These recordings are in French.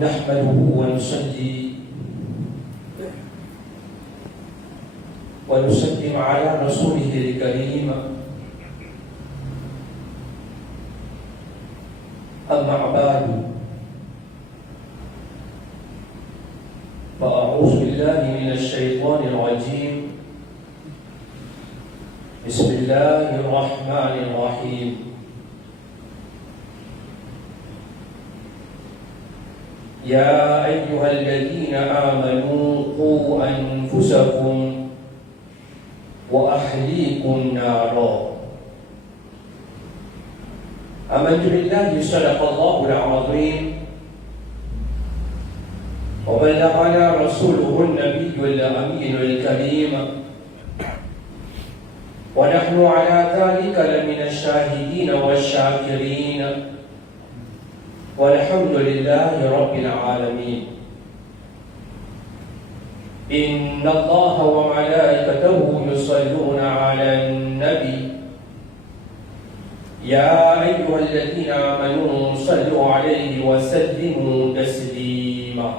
نحمده ونصلي ونسلم على رسوله الكريم أما بعد فأعوذ بالله من الشيطان الرجيم بسم الله الرحمن الرحيم يا أيها الذين آمنوا قوا أنفسكم وأهليكم نارا آمنت بالله صدق الله العظيم وبلغنا رسوله النبي الأمين الكريم ونحن على ذلك لمن الشاهدين والشاكرين والحمد لله رب العالمين إن الله وملائكته يصلون على النبي يا أيها الذين آمنوا صلوا عليه وسلموا تسليما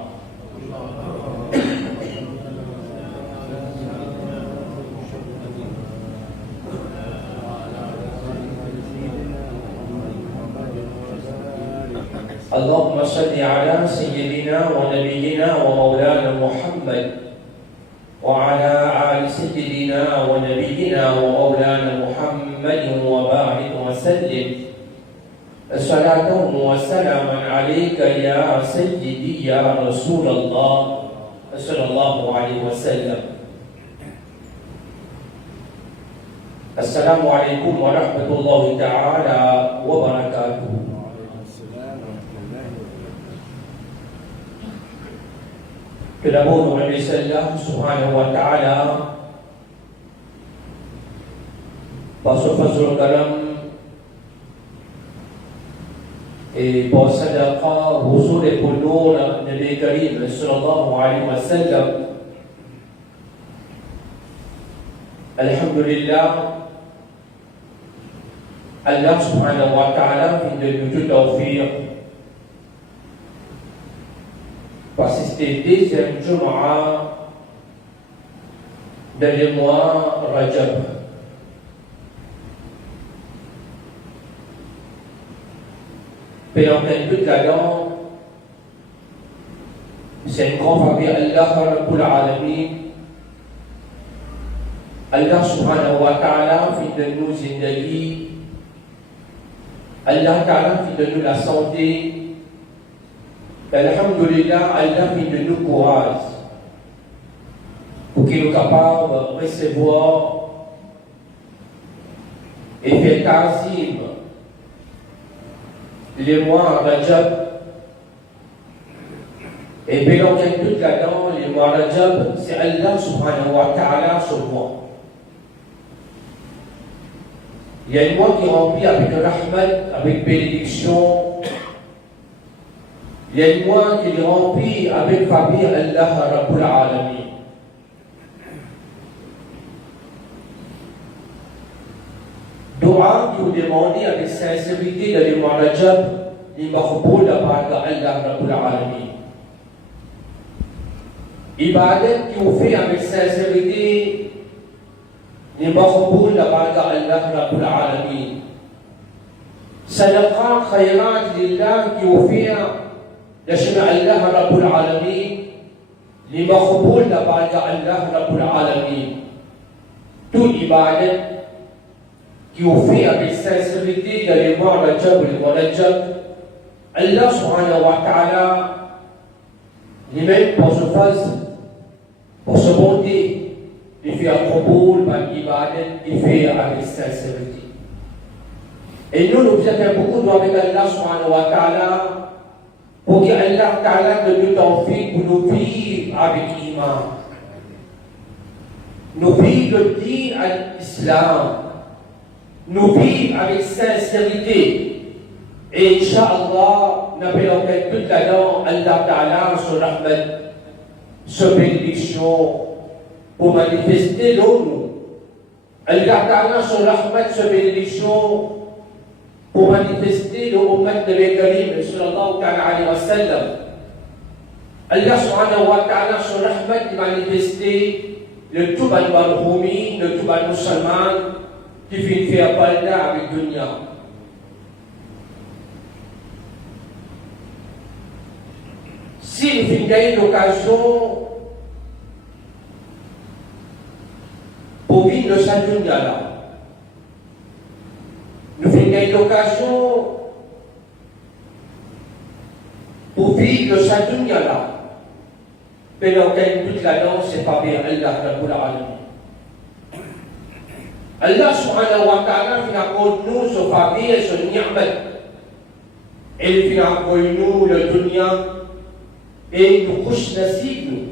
اللهم صل على سيدنا ونبينا ومولانا محمد وعلى آل سيدنا ونبينا ومولانا محمد وبارك وسلم صلاة وسلاما عليك يا سيدي يا رسول الله صلى الله عليه وسلم. السلام عليكم ورحمة الله تعالى وبركاته. Kita mohon kepada Allah Subhanahu wa Ta'ala Fazul karam Sadaqah Husul Kulun Nabi Karim Sallallahu Alaihi Wasallam. Alhamdulillah, Allah Subhanahu wa Ta'ala finda wujud taufiq Persisté deuxième Jumu'ah dans le mois Rajab. Pendant toute l'année, c'est une grande famille Allah Rabbul Alamin. Allah Subhanahu wa Ta'ala fait de nous zindagi. Allah Ta'ala fait de nous la santé. Alhamdulillah, Allah fait de nous courage pour qu'il nous capable de recevoir et faire tazim les mois Rajab. Et pendant toute l'année, les mois Rajab, c'est Allah Subhanahu wa Ta'ala sur moi. Il y a une mois qui est rempli avec rahmat, avec bénédiction. Il y a une mois qui est rempli avec famille Allah Rabbul Alamin. Dua qui vous demandez avec sincérité dans les mois Rajab, il maqboul de part de Allah Rabbul Alamin. Ibadat qui vous fait avec sincérité, il maqboul de part de Allah Rabbul Alamin. Sadaqah khayrat lillah qui vous fait لشمع الله رب العالمين لمقبول لبعد الله رب العالمين. Toute ibadat qui vous fait avec sincérité dans les mois Rajab et Rajab, Allah Subhanahu wa Ta'ala lui-même pour se faire, pour se monter, il fait un qaboul par ibadat, il fait avec sincérité. Et nous avons beaucoup de avec Allah Subhanahu wa Ta'ala pour que Allah Ta'ala de nous tawfiq pour nous vivre avec iman. Nous vivre le din à l'islam. Nous vivre avec sincérité. Et Inch'Allah, nous avons fait toute la nuit, Allah Ta'ala, son rahmat, son bénédiction, pour manifester l'eau. Allah Ta'ala, son rahmat, son bénédiction, pour manifester le ummat de Karim sallallahu alayhi wa sallam. Allah subhanahu wa ta'ala, son rahmat, il manifesté le tout al-marhoumi, le tout al-musulman, qui fait faire balda avec dunya. Si nous finissons gagner l'occasion pour vivre de sa dunya là, nous finissons gagner l'occasion pour vivre de sa dunya là, mais on gagne toute la danse, c'est pas bien Allah Rabbul Alamin. Allah subhanahu wa ta'ala fait accorde nous ce faveur, ce ni'mat. Il fait accorde nous le dunya et nous couche nasib nous.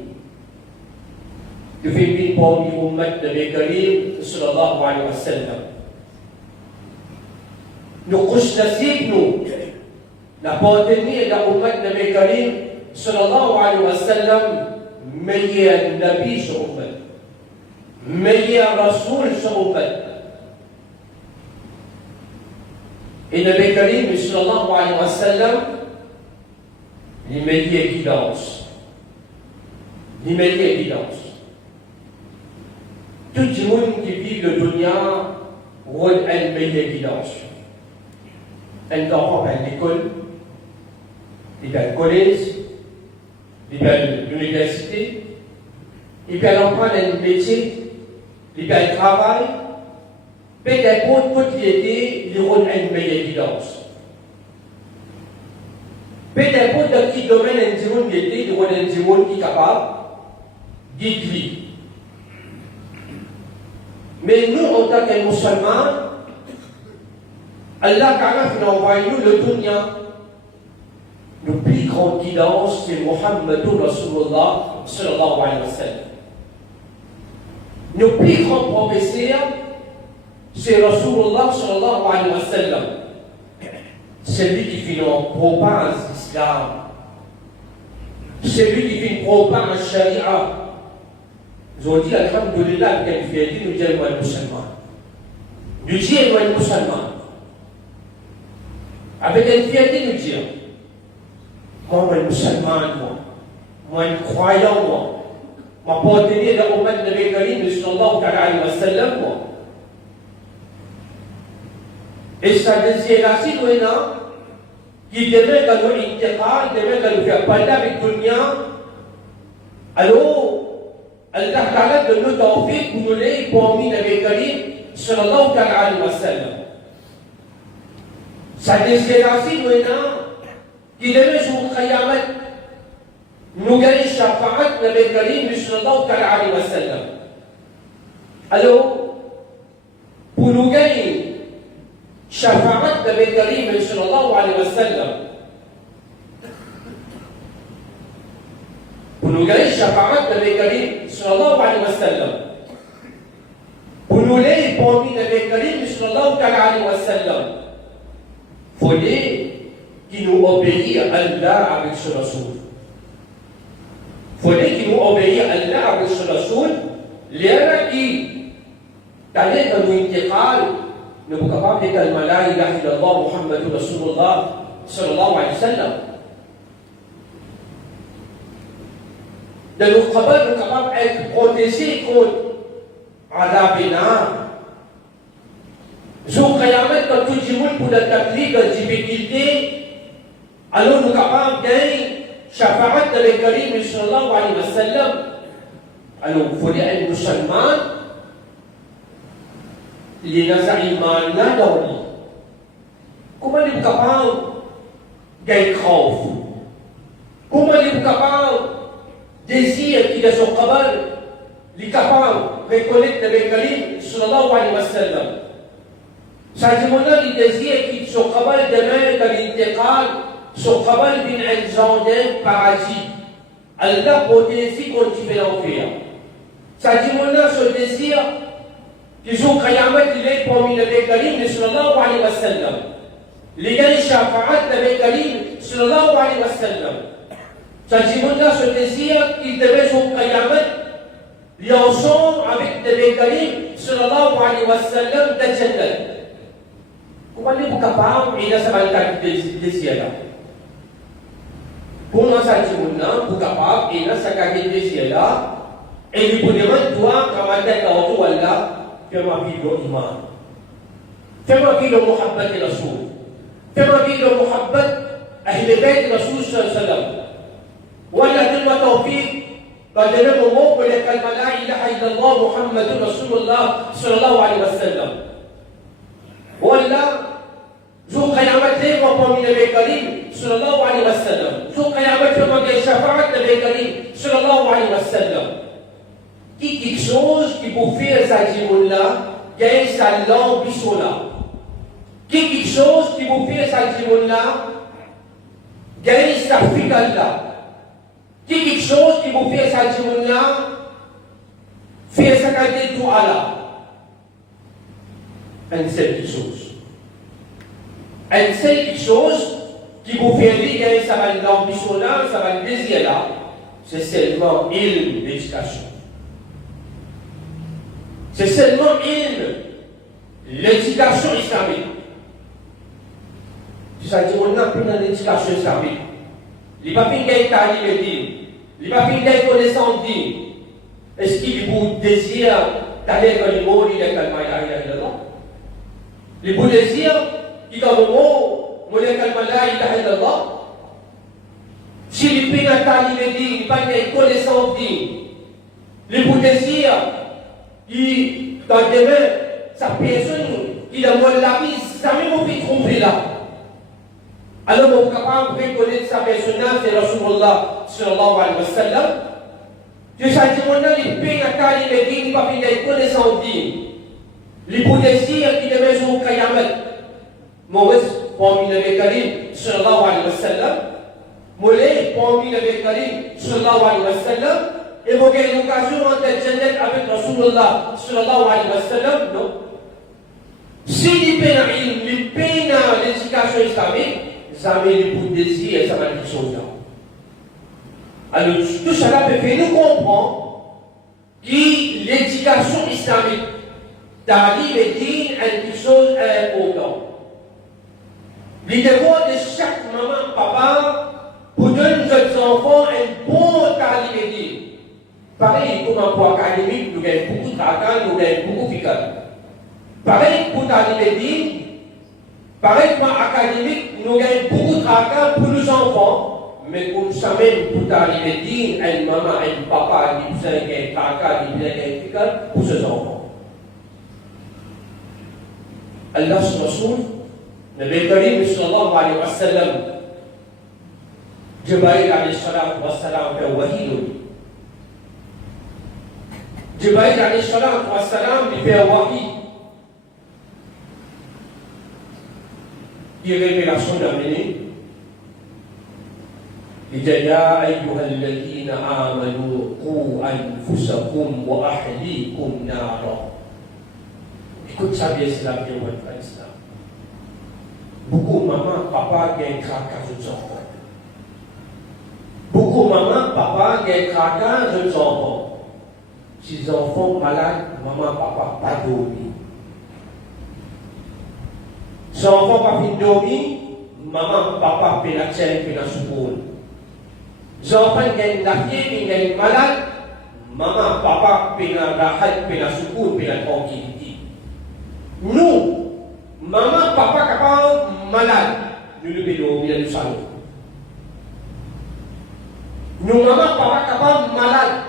Nous fait bien pour les ummat de Karim sallallahu alayhi wa sallam. Nous couche nasib nous. La pandémie de l'ummat de Karim sallallahu alayhi wa sallam, meilleur nabi sur ummat. meilleur Rasoul sur ummat. Et Nabi Karim sallallahu alayhi wa sallam, il met l'évidence. Il met l'évidence. Tout le monde qui vit le dunya, elle met l'évidence. Elle doit à l'école, il va au collège, il va à l'université, il va apprendre un métier, il va au travail, peut-être pour toute l'idée, il rôle une meilleure évidence. Peut-être pour dans quel domaine un monde l'idée, il rôle un monde qui est capable d'y. Mais nous, en tant que musulmans, Allah Ta'ala nous envoie le dunya. Nos plus grandes guidances, c'est Muhammadur Rasulullah sallallahu alayhi wa sallam. Nos plus grands professeurs, c'est Rasulullah sallallahu alayhi wa sallam. C'est lui qui fait une propage l'islam. C'est lui qui fait une propage la sharia. Ils ont dit, alhamdulillah, qu'elle fait dit, nous disons, moi, musulman. Nous disons, moi, musulman. Avec une fierté, nous disons, moi, musulman, moi, croyant, moi, porté dans l'ummat de Nabi Karim, sallallahu alayhi wa sallam, moi. Et ça désire ainsi, nous, qui devait que nous intégrons, devait que nous fassions parler avec tout le monde. Alors, Allah Ta'ala de nous tawfiq pour nous les parmi Nabi Karim sallallahu alayhi wa sallam. Ça désire ainsi, nous, qui devait sur le Qiyamah, nous gagner shafa'at Nabi Karim sallallahu alayhi wa sallam. Alors, pour nous gagner شفاعة النبي الكريم صلى الله عليه وسلم ونقول شفاعة النبي الكريم صلى الله عليه وسلم ونقول بومي النبي الكريم صلى الله عليه وسلم fallait qu'il nous obéisse à Allah avec ce Rasoul. Fallait qu'il nous obéisse à Allah avec ce Rasoul. L'air qui t'allait dans l'intégrale ne vous capable de dire la ilaha illallah Muhammadur Rasulullah sallallahu alayhi wa sallam. De nous capables d'être protégés contre Adabina. Jour Qiyamah, quand tout le monde pour la taklif, la difficulté, alors nous capables d'être Shafa'at de Karim sallallahu alayhi wa sallam. Alors, il faut être musulman. Les Nazarimans là dans lui. Comment il est capable d'être grave? Comment il est capable de dire qu'il est son cabal? Il est capable de reconnaître le Karim sallallahu alayhi wa sallam. Ça dit mon il désire qu'il son cabal demain quand il décale, son cabal vient un jardin paradis. Allah protège quand il fait l'enfer. Ça dit mon ce désir. Kisung Qiyamah ilay parmi Nabi Karim sallallahu alayhi wa sallam. Ligay shafa'at Nabi Karim sallallahu alayhi wa sallam. Sajimunda ce désir qu'il devait sur Qiyamah liaison avec Nabi Karim sallallahu alayhi wa sallam de Jannah. Comment est-vous capable? Il a sa valeur de désir là. Pour nous, ça dit, pour capable, et là, ça a gagné désir là, et lui pour demander, toi, quand ma tête à autour, là, fais-moi vivre l'iman. Fais-moi vivre le muhabbat et la soul. Fais-moi vivre le muhabbat, أهل بيت الرسول صلى الله عليه وسلم. ولا كلمة توفيق بعد الأمور ولكلمة لا إله إلا الله محمد رسول الله صلى الله عليه وسلم. ولا ذو قيامة ليه وقوم النبي الكريم صلى الله عليه وسلم. ذو قيامة لما جاء شفاعة النبي الكريم صلى الله عليه وسلم. Quelque chose qui vous fait ça là, gagne sa l'ambition là. Quelque chose qui vous fait ça là. Gagne sa figale là. Quelque chose qui vous fait ça là, fait sa qualité tout à là. Une seule quelque chose. Une seule quelque chose qui vous fait gagner sa l'ambition là, sa le désir là, c'est seulement l'éducation. C'est seulement l'éducation islamique. Ça dit, on n'a plus dans l'éducation islamique. Il n'a pas fait de talim et din. Il n'a pas fait de connaissance din. Est-ce qu'il vous désire d'aller dans le monde, il est calme, il est là. Il vous désire, il est dans le monde, il est calme, il est là. S'il n'a pas de talim et din, il n'a pas de connaissance din. Il vous désire, il, dans demain, sa personne, il a moins la vie, ça même vous fait tromper là. Alors, on est capable de reconnaître sa personne, c'est Rasulullah sallallahu alayhi wa sallam. Je sais que mon nom, il paye à Kali, mais il n'y a pas de connaissance digne. Il peut dire qu'il est maison au Kayamet. Mauvais, parmi les Kalim, sallallahu alayhi wa sallam. Mollet, parmi les Kalim, sallallahu alayhi wa sallam. Et vous avez l'occasion d'être Jannat avec Rasulullah sallallahu alayhi wa sallam, non? S'il paye l'éducation islamique, ça met les bouts de désir et ça va quelque chose là. Alors, tout cela peut faire nous comprendre que l'éducation islamique, Talim et Din, est quelque chose d'important. Le devoir de chaque maman, papa, pour donner nos enfants un bon Talim et Din. Pareil, pour un point académique, nous avons beaucoup de travail, nous avons beaucoup de figures. Pareil, pour Talim et Din, pareil, pour académique, nous avons beaucoup de travail pour nos enfants, mais pour nous savons, pour Talim et Din, une maman, un papa, des besoins, un travail, des besoins, des figures pour ses enfants. Allah Rasul, Nabi Karim sallallahu alayhi wa sallam, Jibril alayhi salatu wa salam fait wahid. Jibril alayhi salatu wa salam fait wahid. Die révélation d'amener. Il dit Ya ayyuha alladhina amanu qu anfusakum wa ahlikum nara. Écoute ça bien, c'est la vie de votre islam. Beaucoup de maman, papa qui ont un craquage de enfants. Beaucoup de maman, papa qui ont un craquage de enfants. Si les enfants malades, maman, papa, pas dormir. Si les enfants pas fin dormir, maman, papa, peut la tienne, peut la soukour. Si les enfants ont la fièvre, ils sont malades, maman, papa, peut la rahat, peut la soukour, peut la tranquillité. Nous, maman, papa, capable, malade, nous le payons bien du salon. Nous, maman, papa, capable, malade,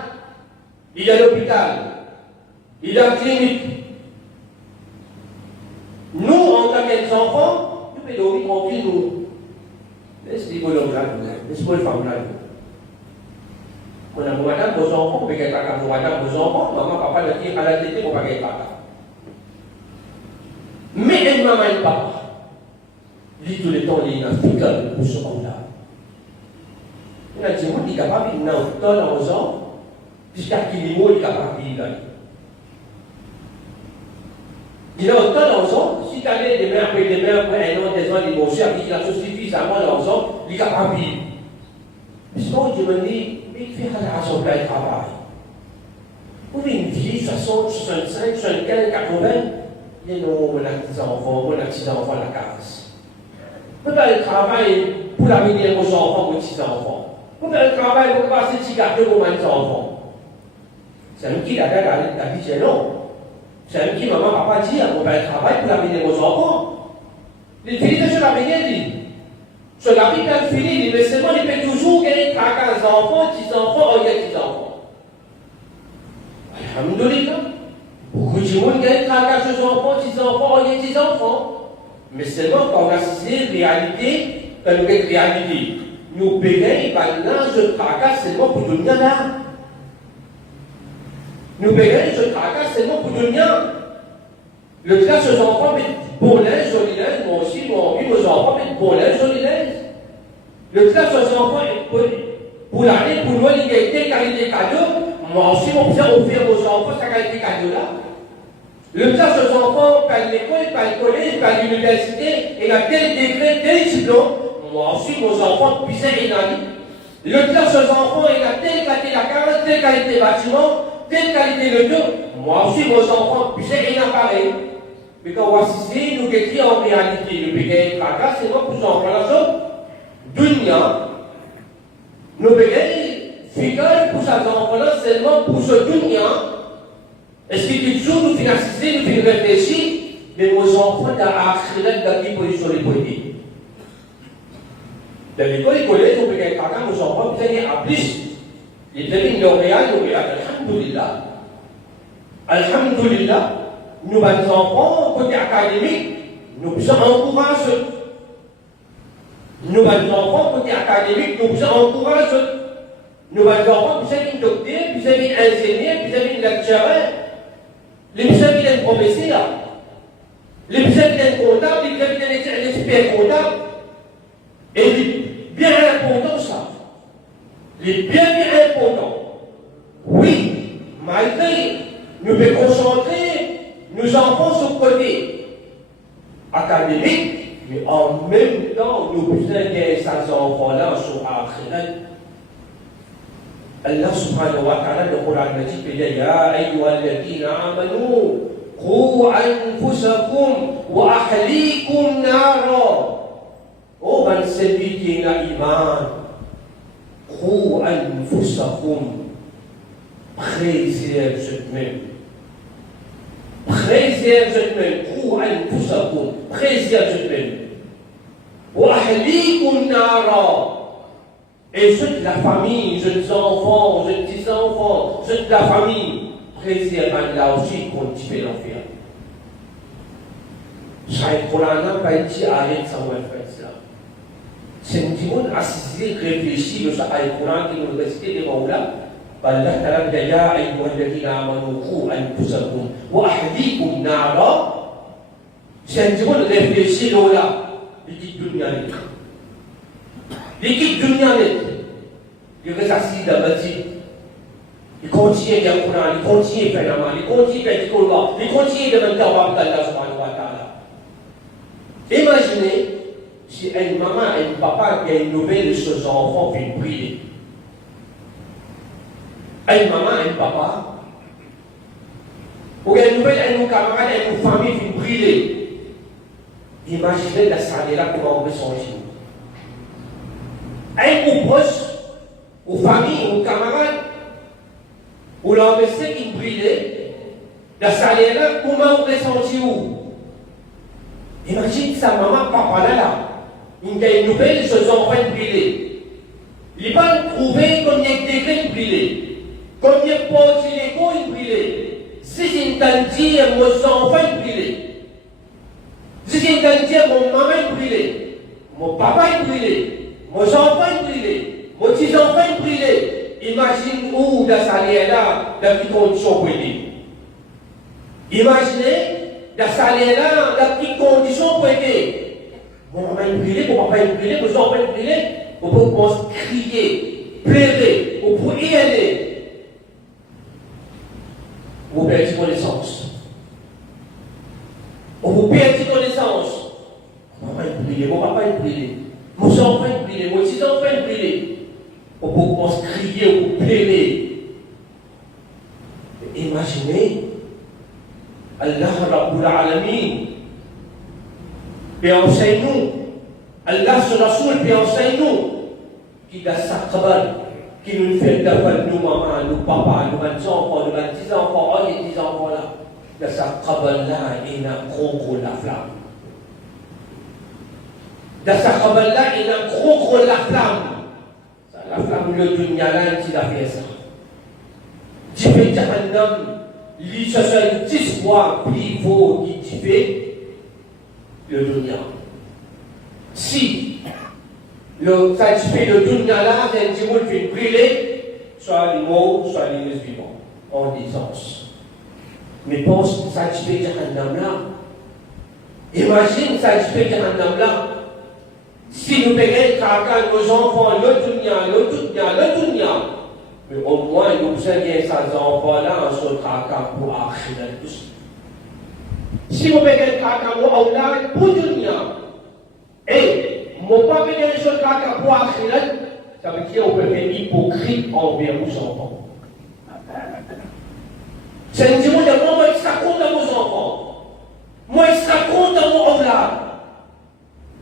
il est à l'hôpital, il est à la clinique. Nous, en tant qu'enfants, nous payons tranquille, nous. Laisse-les voler là, laisse-moi les femmes là. On a madame, vos enfants, on peut gagner la carte, madame, vos enfants, maman, papa, le dit à la télé, on va gagner la carte. Mais une maman et papa, lui tout le temps, il y a un figure pour ce moment-là. Il a dit, moi, il est capable de faire un temps aux gens, jusqu'à qu'il est mort, il est capable de faire. Il a un temps aux gens, si tu allais demain après demain, après un an, des ans, il est mort, il a suffisamment d'argent, il est capable de faire. Mais sinon, je me dis, mais il fait la raison plein de travail. Vous avez une vie, 60, 65, 75, 80. Il y a nos petits-enfants, nos petits-enfants à la case. Peut-être le travail pour l'avenir de nos enfants, nos petits-enfants. Pour faire le travail, pour passer petit gâteau pour mes enfants. C'est un qui la vie, c'est non. C'est un qui maman, papa dit, on va le travail pour amener vos enfants. Les filles de la vie, sur la vie, quand fini, mais seulement, il peut toujours gagner 15 enfants, 10 enfants, ou il y a 10 enfants. Alhamdulillah. Beaucoup de monde gagne 15 enfants, 10 enfants, ou il y a 10 enfants. Mais seulement quand on a cette réalité, quand nous avons une réalité, nous payons maintenant ce tracas seulement pour le là. Nous payons ce tracas seulement pour le Le classe aux enfants met bon linge, joli linge, moi aussi, moi envie, nos enfants mettent bon linge, joli linge. Le classe aux enfants pour l'année, pour nous, l'égalité, qualité cadeau, moi aussi, on peut offrir aux enfants sa qualité cadeau là. Le classe aux enfants par l'école, par le collège, par l'université, et a tel degré, tel diplôme, moi aussi, nos enfants puissent être énamis. Le classe aux enfants, il a telle qualité la case, telle qualité bâtiment, telle qualité le dos, moi aussi, nos enfants puissent être énamis. Mais quand on assiste, nous écrit en réalité, le béguin tracas, c'est moi pour nous enfants la chose. Dunya, nous béguin, figure pour ces enfants-là, seulement pour ce dunya. Est-ce que toujours nous financiser, nous finissons réfléchir, mais nos enfants dans l'akhirat, dans quelle position les poser? Dans l'école, les collèges, on peut gagner quelqu'un, nos enfants, vous allez à plus. Les deviennent lauréats, alhamdulillah. Alhamdulillah, nous, les enfants, côté académique, nous pouvons encourager. Nous, les enfants, côté académique, nous pouvons encourager. Nous, les enfants, vous avez une docteur, vous avez une ingénieur, vous avez une lectureuse. Les personnes qui sont professeurs, les personnes qui sont comptables, les personnes qui sont experts comptables, et c'est bien important ça. C'est bien important. Oui, malgré, nous devons concentrer nos enfants sur le côté académique, mais en même temps, nous devons aider ces enfants-là sur l'akhirat. Allah subhanahu wa ta'ala dans le Coran Majid dit Ya ayyuhalladhina amanu qu anfusakum wa ahlikum nara. Oh ban servitina iman. Qu anfusakum. Préserve vous-même. Préserve vous-même. Qu anfusakum. Préserve vous-même. Wa ahlikum nara. Et ceux de la famille, jeunes enfants, jeunes petits-enfants, ceux de la famille, préservent là aussi continuer l'enfer. Chaque Coran n'a pas été arrêté sans faire cela. C'est une monde assisté, réfléchi, le Coran qui nous récite devant là. Allah ta'ala dit Ya ayyuhalladhina amanu qu anfusakum wa ahlikum nara. C'est un monde réfléchi là. L'équipe dunya net. L'équipe dunya net. Il reste assis dans le bâtiment. Il continue à dire le Coran, il continue à faire la main, il continue à faire le Coran, il continue à demander à Allah subhanahu wa ta'ala. Imaginez si une maman et un papa qui a une nouvelle de ses enfants viennent prier. Une maman et un papa, ou une nouvelle, un camarade et une famille viennent prier. Imaginez la salle là comment on va changer. Un proche, aux familles, aux camarades, ou l'envestir qui brillait, la salaire là, comment on ressentit où? Imagine sa maman, papa là, il y a une nouvelle, ses enfants brillés. Il va trouver combien de degrés brillés, combien de portes illégaux brillés. Si j'ai entendu dire, mon enfant brillé, si j'ai entendu dire, mon maman brillé, mon papa brillé, mon enfant brillé, mon petit enfant brillé. Imagine où dans sa là, dans quelles conditions brillées. Imaginez dans sa là, dans quelles conditions brillées. Mon maman brillé, mon papa brillé, mon enfant brillé, on peut commencer à crier, pleurer, on peut y aller. Vous perdez connaissance. Vous perdez connaissance. Mon maman brillé, mon papa brillé, mon enfant brillé, mon petit enfant brillé. On peut commencer à crier, on peut pleurer. Imaginez, Allah Rabbul Alamin, puis enseigne-nous. Allah sur Rasoul, puis enseigne-nous. qui a sa cabane, qui nous fait d'avoir nous maman, nous papa, nous enfants, nous 10 enfants, oh les 10 enfants là, dans sa cabane là, il y a un gros la flamme. Dans sa cabane là, il y a un gros la flamme. La flamme le dunya là, il a fait ça. Tu fais Jahannam, lui se fait 10 fois plus fort qui tu fais le dunya. Si le satisfait le dunya là, c'est un petit mot qui fait brûler, soit les mots, soit les vivants, en disance. Mais pense satisfait Jahannam là. Imagine satisfait Jahannam là. Si nous payons chacun nos enfants, le dunya, mais au moins nous faisons ces enfants-là en se traquant pour akhirat aussi. Si nous payons chacun nos enfants pour dunya, et mon pas payer les choses pour akhirat, ça veut dire qu'on peut faire hypocrite envers nos enfants. C'est un petit mot de moi, il sera content de nos enfants. Moi, il sera content de mon enfant.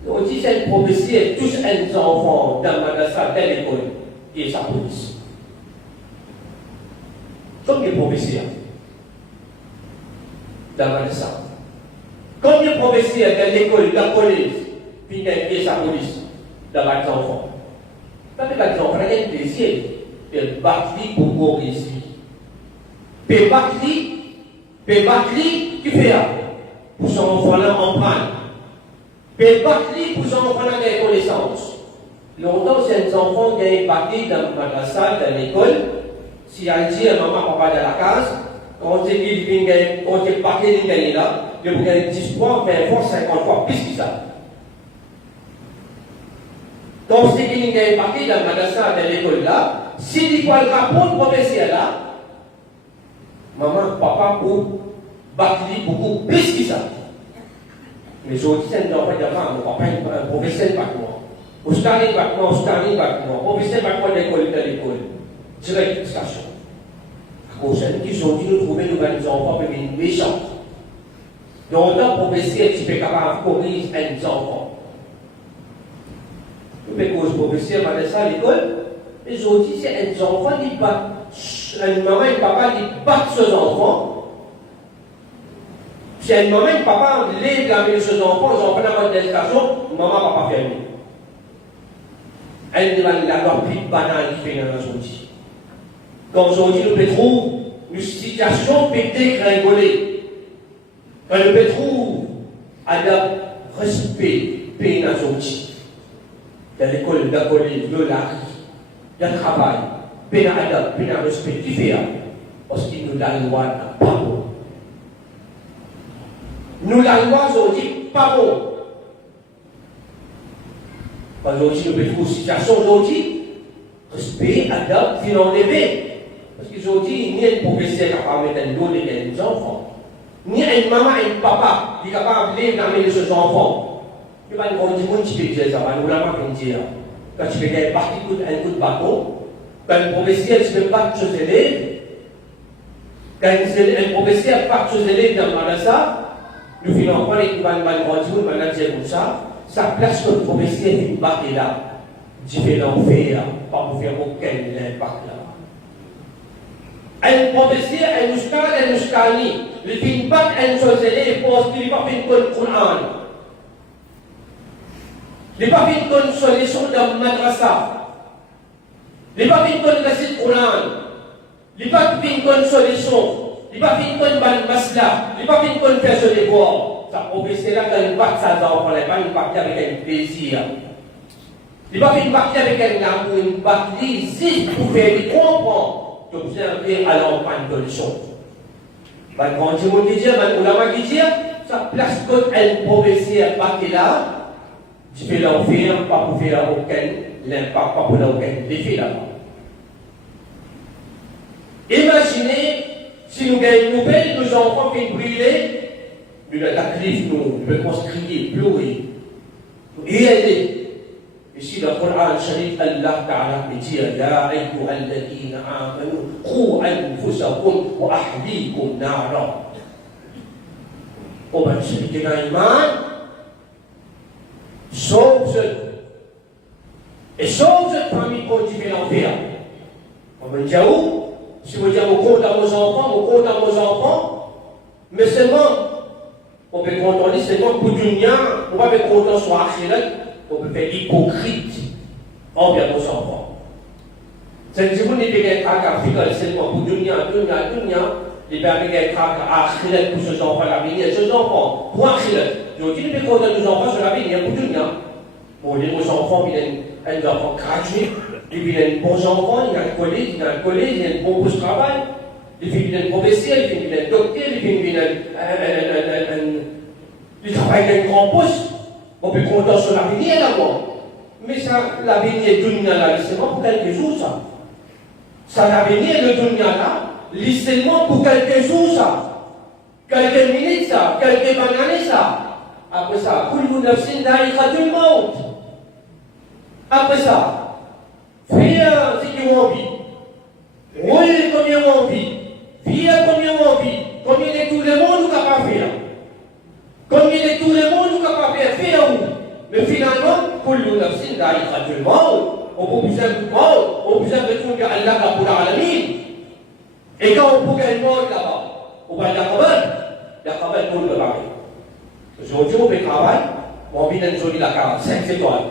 On dit cette prophétie est tous un enfant dans madrasa, dans l'école, et sa police. Combien de prophéties dans madrasa? Combien de prophéties dans l'école, dans la police, puis et sa police, dans les enfants? Parce que les enfants ont un plaisir de battre pour mourir ici. Puis battre, qui fait pour son enfant-là en panne. Mais battre pour son enfant des connaissances. Longtemps, c'est un enfant qui a battu dans le madrasa, dans l'école. Si elle dit à maman, papa dans la case, quand c'est battu, il gagne là, il vous gagne 10 fois, 20 fois, 50 fois, plus que ça. Quand c'est qu'il gagne battu dans le madrasa, dans l'école là, s'il dit quoi le rapport professionnel là, maman, papa, pour battre beaucoup plus que ça. Mais aujourd'hui, c'est un enfant de femme, on va pas un professeur par moi. Au stade par moi, professeur par moi d'école, direct éducation. À cause de qui sont dit, nous trouver nos enfants, mais méchants. Donc, un professeur qui peut capable de corriger un enfant. Nous pouvons cause professeur, madrasa à l'école, mais aujourd'hui, c'est un enfant qui bat, une maman et un papa qui battent ses enfants. Si une maman et papa lèvent la main de ses enfants, ils ont fait la bonne éducation, maman, papa fermé. Elle demande la loi plus de banane qui fait dans aujourd'hui. Quand aujourd'hui nous retrouvons une situation peut dégringoler. Quand nous retrouvons à la respect, paix dans aujourd'hui. Dans l'école, dans le collège, dans la rue, dans le travail, paix dans l'adab, paix dans le respect, qui fait parce qu'il nous la loi n'a pas bon. Nous, la loi, aujourd'hui, pas bon. Aujourd'hui, nous avons une situation aujourd'hui, respect, adapte, il enlevé. Parce qu'aujourd'hui, il n'y a pas un professeur capable de mettre un dos des enfants. Ni une maman et un papa qui est capable de l'amener ses enfants. Il n'y a pas un grand monde qui peut dire ça, nous l'avons pas dire. Quand tu fais un coup de bâton, quand un professeur ne peut pas ses élèves, quand un professeur part ses élèves dans le madrasa, nous finissons par les grand monde, manager comme ça place notre professeur qui est là. Différent fait, pas pour faire aucun impact là. Un professeur, un ustani, le feedback, un société, parce qu'il n'est pas fait une bonne Coran. Il n'est pas fait une bonne solution dans le madrasa. Il n'est pas fait une bonne recette Coran. Il n'est pas fait une bonne solution. Il n'est pas fait une bonne masla. Il n'est pas fait une bonne personne de devoir. Sa professeur-là, quand il bat sa enfant, il n'est pas une partie avec un plaisir. Il n'est pas fait une partie avec un amour, une partie ici pour faire des comprendre. D'observer à l'enfant de choses. Quand on dit, ça place comme un professeur qui est là, tu fais l'enfer, pas pour faire aucun impact, pas pour aucun défi là-bas. Imaginez si nous gagnons une nouvelle, nos enfants viennent brûler, nous la crise, nous pouvons crier, pleurer, et aider. Ici, dans le Coran Sharif, Allah Ta'ala dit Ya ayyuha alladhina amanu qu anfusakum wa ahlikum nara. Orang yang dengan iman, sauve Et sauve cette famille pour tu fais l'enfer. On va dire où? Si vous dites, on compte à vos enfants, mais seulement, on peut compter seulement pour dunya, on va pas compter sur Akhirat, on peut faire hypocrite envers nos enfants. C'est que si vous n'êtes pas qu'à seulement pour dunya, les pères qui Akhirat pour ces enfants, l'avenir, ces enfants, pour Akhirat. Donc, il ne peut compter nos enfants sur l'avenir pour dunya. Bon, les enfants, ils ont des enfants gratuits. Ils viennent bons enfants, il y a un collège, il y a un bon poste de travail. Ils viennent professeur, ils viennent docteur, ils viennent ils travaillent dans un grand poste. On peut compter sur l'avenir d'abord. Mais ça, l'avenir de Dunya là, seulement pour quelques jours ça. Ça, l'avenir de Dunya là, seulement pour quelques jours ça. Quelques minutes ça, quelques années ça. Après ça, Kullu nafsin dha'iqatul maut. Après ça, fais ce qu'ils ont envie. Roule comme ils ont envie. Viens comme ils ont envie. Combien de tout le monde nous capable de faire. Combien de tout le monde nous capable de faire. Mais finalement, Kullu nafsin dha'iqatul maut. On peut besoin de mort. On peut besoin de tout que Allah Rabbul Alamin. Et quand on peut gagner mort là-bas, on va la cabane tout le baril. Aujourd'hui, on fait travail. On vit dans une jolie la carte, 5 étoiles.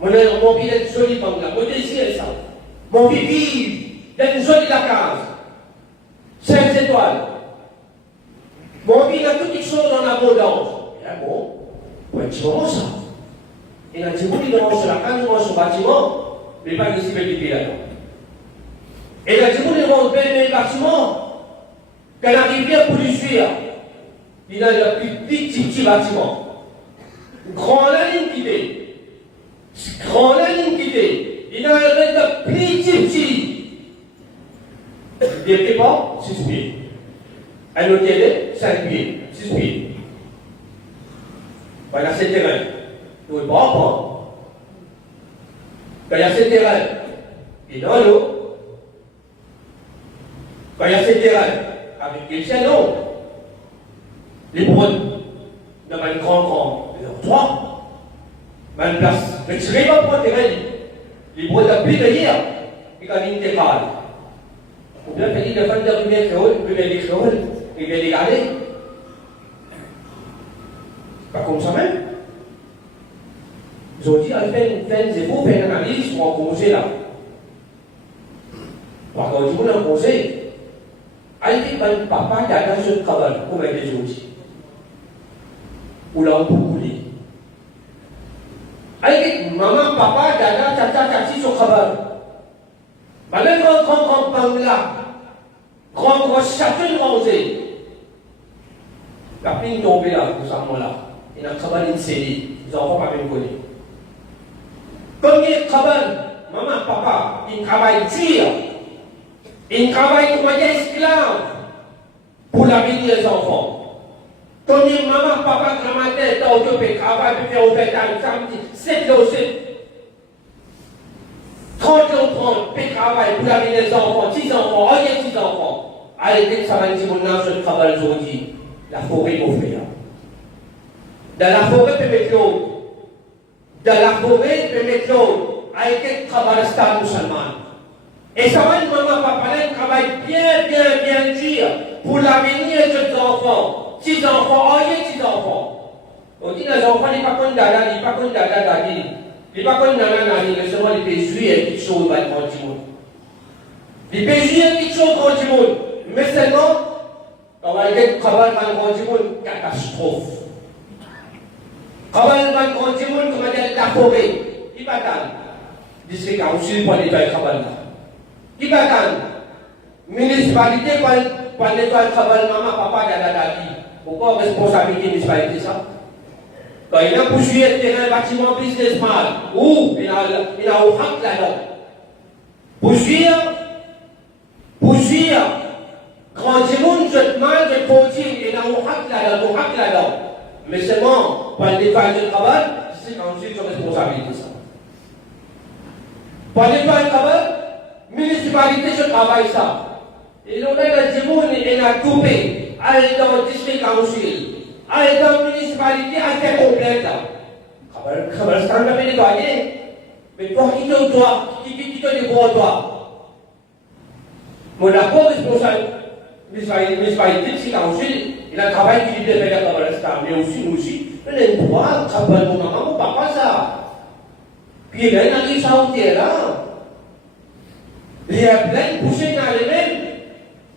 Mon vie est jolie bangla, mon désir ça. Mon vie vive dans une jolie la case. 5 étoiles. Mon vie a toutes choses en abondance. Et bon, pour un petit moment ça. Et un petit moment, il demande sur la case, sur le bâtiment, mais pas de cybernétique là-dedans. Et un petit moment, il demande le bâtiment, quand la rivière pour lui suivre, il a le plus petit bâtiment. Grand ligne qui est. Grand ligne qui est. Il a un petit. Il est pas 6 pieds. Un hôtel, 5 pieds, 6 pieds. Voilà, c'est terrain. Nous ne pouvons pas. Quand il y a ce terrain, il est dans l'eau. Quand il y a ce terrain, avec les chaînons, les brodes, il y a un grand, trois. Mais une place, mais tu ne vas pas terrain. Les brodes à plus de hier, il y a une terrasse. Ou bien, il y a une première créole, puis il y a des créoles, il y a des galets. Pas comme ça même. Ils ont dit, faites une analyse pour un congé là. Par contre, ils ont un congé. Allez, papa, il y a un jeu de travail, comme avec les autres. Ou là, on peut couler. Allez, maman, papa, dada, tata, tati, sur travail. Même grand bangla, grand château rosé. La pine tombée là, pour ça, là. Il y a un travail une série. Les enfants ne peuvent pas connaître. Combien de travail, maman, papa, ils travaillent dur. Ils travaillent comme des esclaves pour l'avenir des enfants. Combien de maman, papa, grand tête, occupé, travail, puis faire overtime, samedi, 7 jours 7. 30 jours 30, puis travail pour l'avenir des enfants, 10 enfants, rien 10 enfants. Allez, dès que ça va dire, mon âge de travail aujourd'hui, la forêt, mon frère. Dans la forêt, peut mettre l'eau. Dans la forêt, peut mettre l'eau. Avec quel travail stade musulman. Et ça va être maman, papa, un travail bien dur pour l'avenir de tes enfants. 10 enfants, rien 10 enfants. On dit les enfants, ils ne sont pas comme dada, ils ne sont pas comme dada, dadi. Ils ne sont pas comme nana, mais seulement ils peuvent jouer quelque chose dans le monde. Ils peuvent jouer quelque chose dans le monde. Mais seulement, quand on va aller travailler dans le monde, catastrophe. Travail dans le monde, comment dire, la forêt. Il va attendre. District council pour nettoyer le travail. Il va attendre. Municipalité pour nettoyer le travail, maman, papa, dada, dadi. Pourquoi responsabilité municipalité ça? Quand il a poursuivi le terrain, bâtiment businessman, où il a au hack là-dedans. Poursuivre, grand monde, je mal, je continue, il a au hack là-dedans. Mais seulement, pour le nettoyer le travail, c'est quand c'est une responsabilité ça. Pour le nettoyer le travail, municipalité, je travaille ça. Et l'on a dit, il a coupé, aller dans le district council. Allez dans la municipalité, à faire complète. Khabar stand va nettoyer. Mais toi, qui te débrouille, toi? Mon accord responsable, mais c'est qu'ensuite, il a travaillé qui lui devait faire dans l'instant, mais aussi, nous aussi, on a une droit, on travaille mon maman, mon papa, ça. Puis il a une ça au terrain. Il y a plein de poussées dans les mêmes.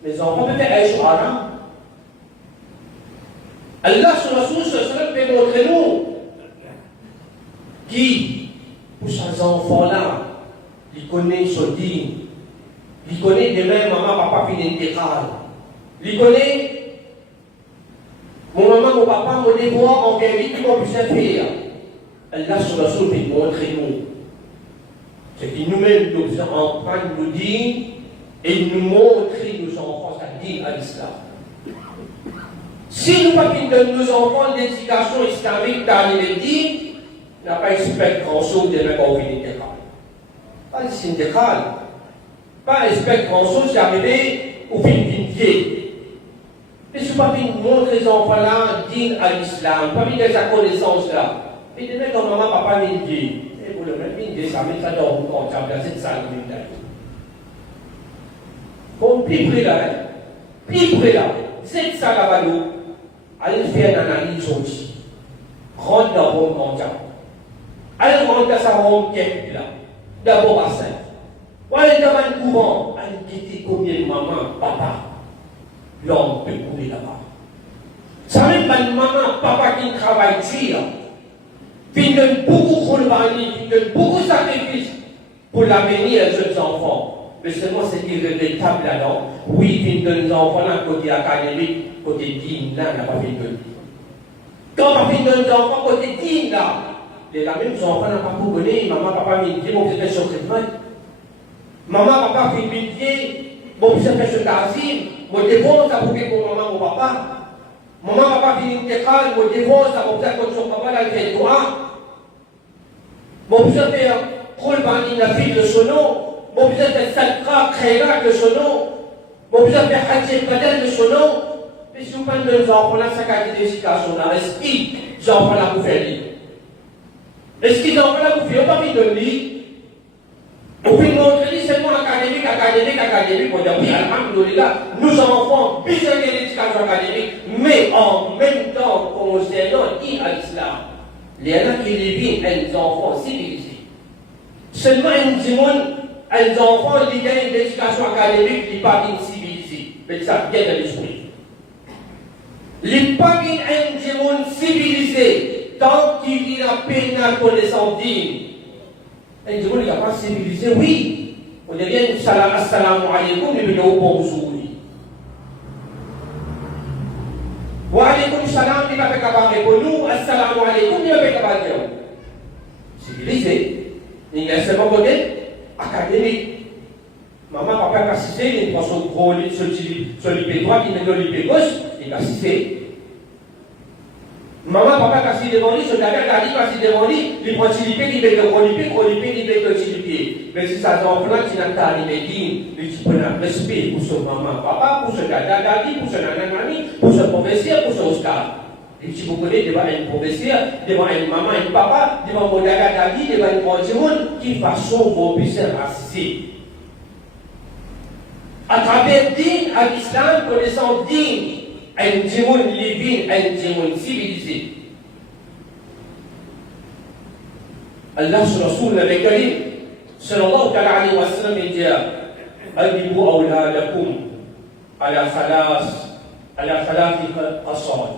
Mais enfants peuvent faire un choix. Allah sur la source, cela peut montrer nous qui, pour ces enfants-là, ils connaissent ce digne, ils connaissent de même maman, papa, puis l'intégral. Ils connaissent mon maman, mon papa, mon devoir en vérité, qu'on puisse faire. Allah sur la source peut montrer nous. C'est qu'il nous-mêmes nous empruntent nous dignes et nous montre nos enfants sa digne à l'islam. Si nous ne donnons nos enfants l'éducation islamique dans les dignes, on n'a pas expecté grand-chose de même au fin intégral. Pas de signe intégral. Pas expecté grand-chose d'arriver au fin d'idée. Mais si nous ne montrer les enfants-là dignes à l'islam, pas de sa connaissance là, et de mettre maman, papa, l'idée. Et pour le même idée, ça met ça dans le compte, ça met cette salle de l'idée. Comme plus près là, plus près là, cette salle à Balou, allez faire une analyse aussi. Rentre dans le compte. Allez rentre dans sa ronde là. D'abord à 5. Allez dans un courant. Allez quitter combien de maman, papa. L'homme peut courir là-bas. Ça même pas de maman, papa qui travaille ici. Qui donne beaucoup pour le mari, qui donne beaucoup de sacrifices pour l'avenir des jeunes enfants. Mais seulement c'est irrévétable là-dedans. Oui, qui donne des enfants là, côté académique, côté digne, là, n'a pas fait de vie. Quand on fait des enfants côté digne, là, les mêmes enfants n'ont pas pour donner, maman, papa, midi, mon petit sur cette main. Maman, papa, fait midi, mon petit fait sur l'asile, mon dévon, ça pour pour maman, mon papa. Maman, papa, fait une técrale, mon dévon, ça pour faire comme son papa, là, il fait droit. Mon petit fait trop le bandit, la fille de son nom. Mon petit fait Salkra, Khayra de son nom. Mon petit fait Hadjel Badal de son nom. Mais si vous parlez de nos enfants, là, ça qualité d'éducation, là, est-ce qu'ils, les enfants, là, vous faites lire? Est-ce qu'ils, les enfants, là, vous faites pas mis de lire? Vous pouvez montrer seulement académique, on dit oui, alhamdoulilah, nous enfants, besoin de l'éducation académique, mais en même temps, concernant l'islam, les gens qui vivent, les enfants civilisés. Seulement un enfant qui gagne une éducation académique, il n'est pas civilisé, mais ça vient de l'esprit. Il n'est pas un monde civilisé tant qu'il n'a pas une connaissance digne. Un monde qui n'est pas civilisé, oui. On dit bien assalamu alaikum, mais nous bonjour. Wa alaikum salam, il va faire cabaret pour nous, assalamu alaikum, il va faire cabaret. Civilisé. Il y a seulement côté académique. Maman, papa, quand c'est il prend son gros lit sur l'IP droit, il met le l'IP gauche, il a cité. Maman, papa, quand il est devant lui, son dada, quand il est devant lui, il prend l'IP, il met le gros l'IP, il met le l'IP. Mais si ça s'en prend, il n'a pas dit, il prend un respect pour son maman, papa, pour son dada, dadi, pour son nanani, pour son professeur, pour son Oscar. Et si vous connaissez devant un professeur, devant une maman, un papa, devant mon dada, dadi, devant une grande monde, qui façon vos puissants racisés. À travers digne à l'islam, connaissant digne, un djimoun living, un djimoun civilisé. Allah sur Rasoul le Karim, sallallahu alayhi wa sallam, il dit Adibu awladakum ala thalathi qasad.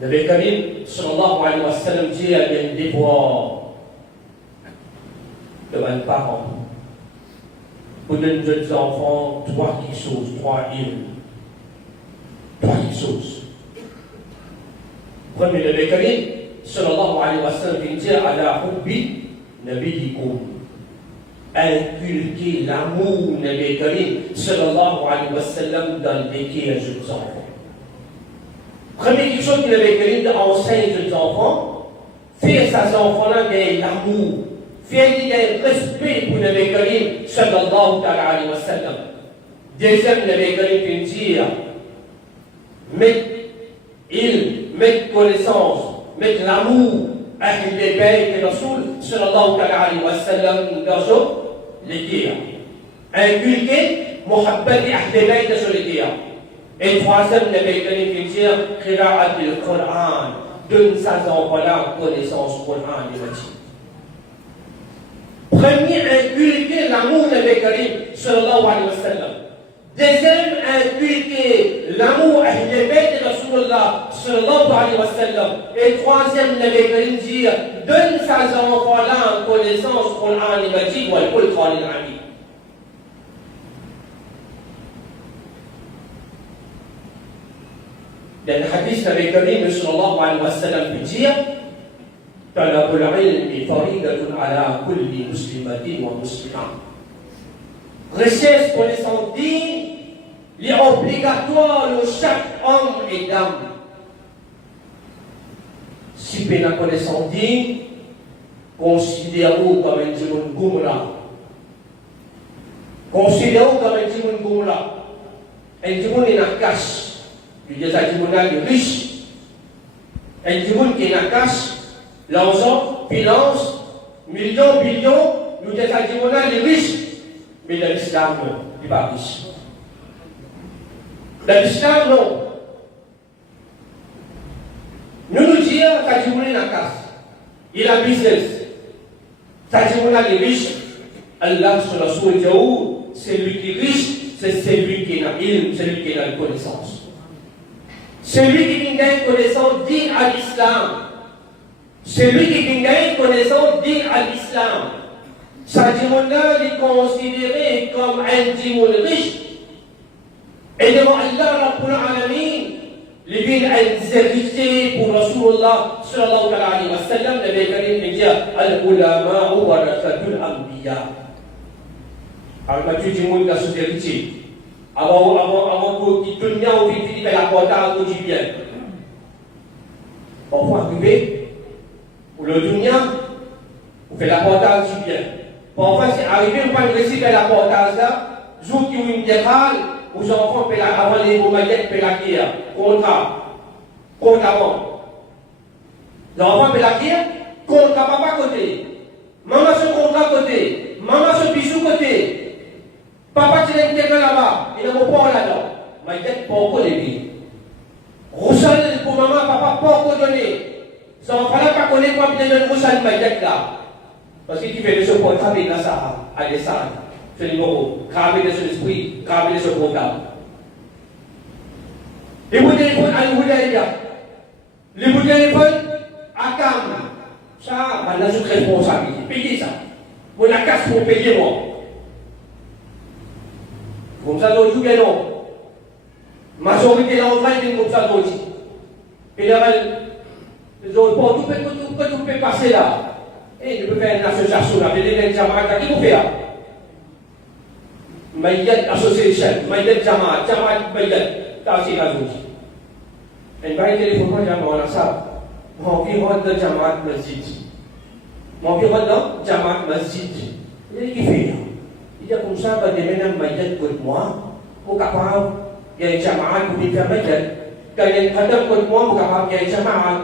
Le Karim, sallallahu alayhi wa sallam, dit il y a un devoir devant les parents. Pour de jeunes enfants, trois choses. Premier, le Karim, sallallahu alayhi wa sallam, il dit ala hubbi nabiyikum. Inculquer l'amour Nabi Karim, sallallahu alayhi wa sallam, dans le vécu des jeunes enfants. Première chose que Nabi Karim enseigne aux jeunes enfants, faire ces enfants-là gagner l'amour. Faire un respect pour Nabi Karim, sallallahu alayhi wa sallam. Deuxième, Nabi Karim dit mettre connaissance, mettre l'amour أهل بيت الرسول صلى الله عليه وسلم dans l'église. Inculquer محبة أهل بيت sur l'église. Et troisième, le Bécarim qui dit قراءة القرآن. Donne sa enfants connaissance du Coran et de Premier, inculquer l'amour de Bécarim sallallahu alayhi wa sallam. Deuxième, inculquer l'amour à l'ébède de Rasulullah sallallahu alayhi wa sallam. Et troisième, le Bécarim dit donne sa enfants connaissance du Coran et Majid ou le Coran et l'Ami. لأن حديث النبي الكريم صلى الله عليه وسلم بيجي طلب العلم فريضة على كل مسلمة ومسلم. Recherche connaissance digne, il est obligatoire de chaque homme et dame. Si vous avez connaissance digne, considérez-vous comme un djimoun goumra. Considérez-vous comme un djimoun goumra. Un djimoun est en cache. Il y a des gens riches, un gens qui est en cash, l'argent, finance, millions, billions, nous des gens riches, mais l'islam, il n'est pas riche. L'islam, non. Nous disons que les gens en cash, il a business, les gens riches, Allah sur la sourate Jaou, c'est lui qui est riche, c'est celui qui a ilm, c'est lui qui a la connaissance. Celui qui gagne connaissance digne à l'islam. Celui qui gagne connaissance digne à l'islam. Sa djimouna est considéré comme un djimoun riche. Et devant Allah Rabbul Alamin, il vient un héritier pour Rasulullah sallallahu alayhi wa sallam. Le Bécarim dit Al-Ulama warathatul Anbiya. Alors, tu djimoun dans ce héritier. Avant que tu te mettes au vide, tu fais la portage du bien. Parfois, arrivé, pour le dunya, vous faites la portage du bien. Parfois, c'est arrivé, vous pouvez réciter la portage là, jour qui vous une décale, aux enfants, avant les momaillettes, fait la guerre, contre avant. Les enfants, fait la guerre, contre papa côté. Maman se contre côté. Maman se bisou côté. Papa, tu l'as intégré là-bas, il n'a pas là-dedans. Mais il y a pas de vie. Roussel pour maman, papa, pas donné. Ça ne fallait pas connaître quoi bien de Roussel, mais il y a là. Parce qu'il fait de ce point, travailler dans ça, à descendre. C'est le numéro, graver de son esprit, graver de ce programme. Les bouts de téléphone, à l'ouïe d'ailleurs. Les bouts de téléphone, à Cam. Ça, maintenant, je suis responsabilité. Payez ça. Vous la casse pour payer moi. Comme ça, d'autres bien non. Majorité là, on va être comme ça, d'autres. Et là, tout peut passer là. Et je peux faire une association là, les Jamaat, qui vous fait là? Maïyat Association, Maïyat Jamaat, Maïyat, t'as aussi la zone. Et par le téléphone, on a ça. Mon environnement de Jamaat Masjid. Mon environnement de Jamaat Masjid. Il qui fait là? Il y a comme ça, quand il y a un maïyat contre moi, vous capable, il y a un Jamaat pour faire maïyat. Quand il y a un khatam contre moi, vous capable, il y a un Jamaat.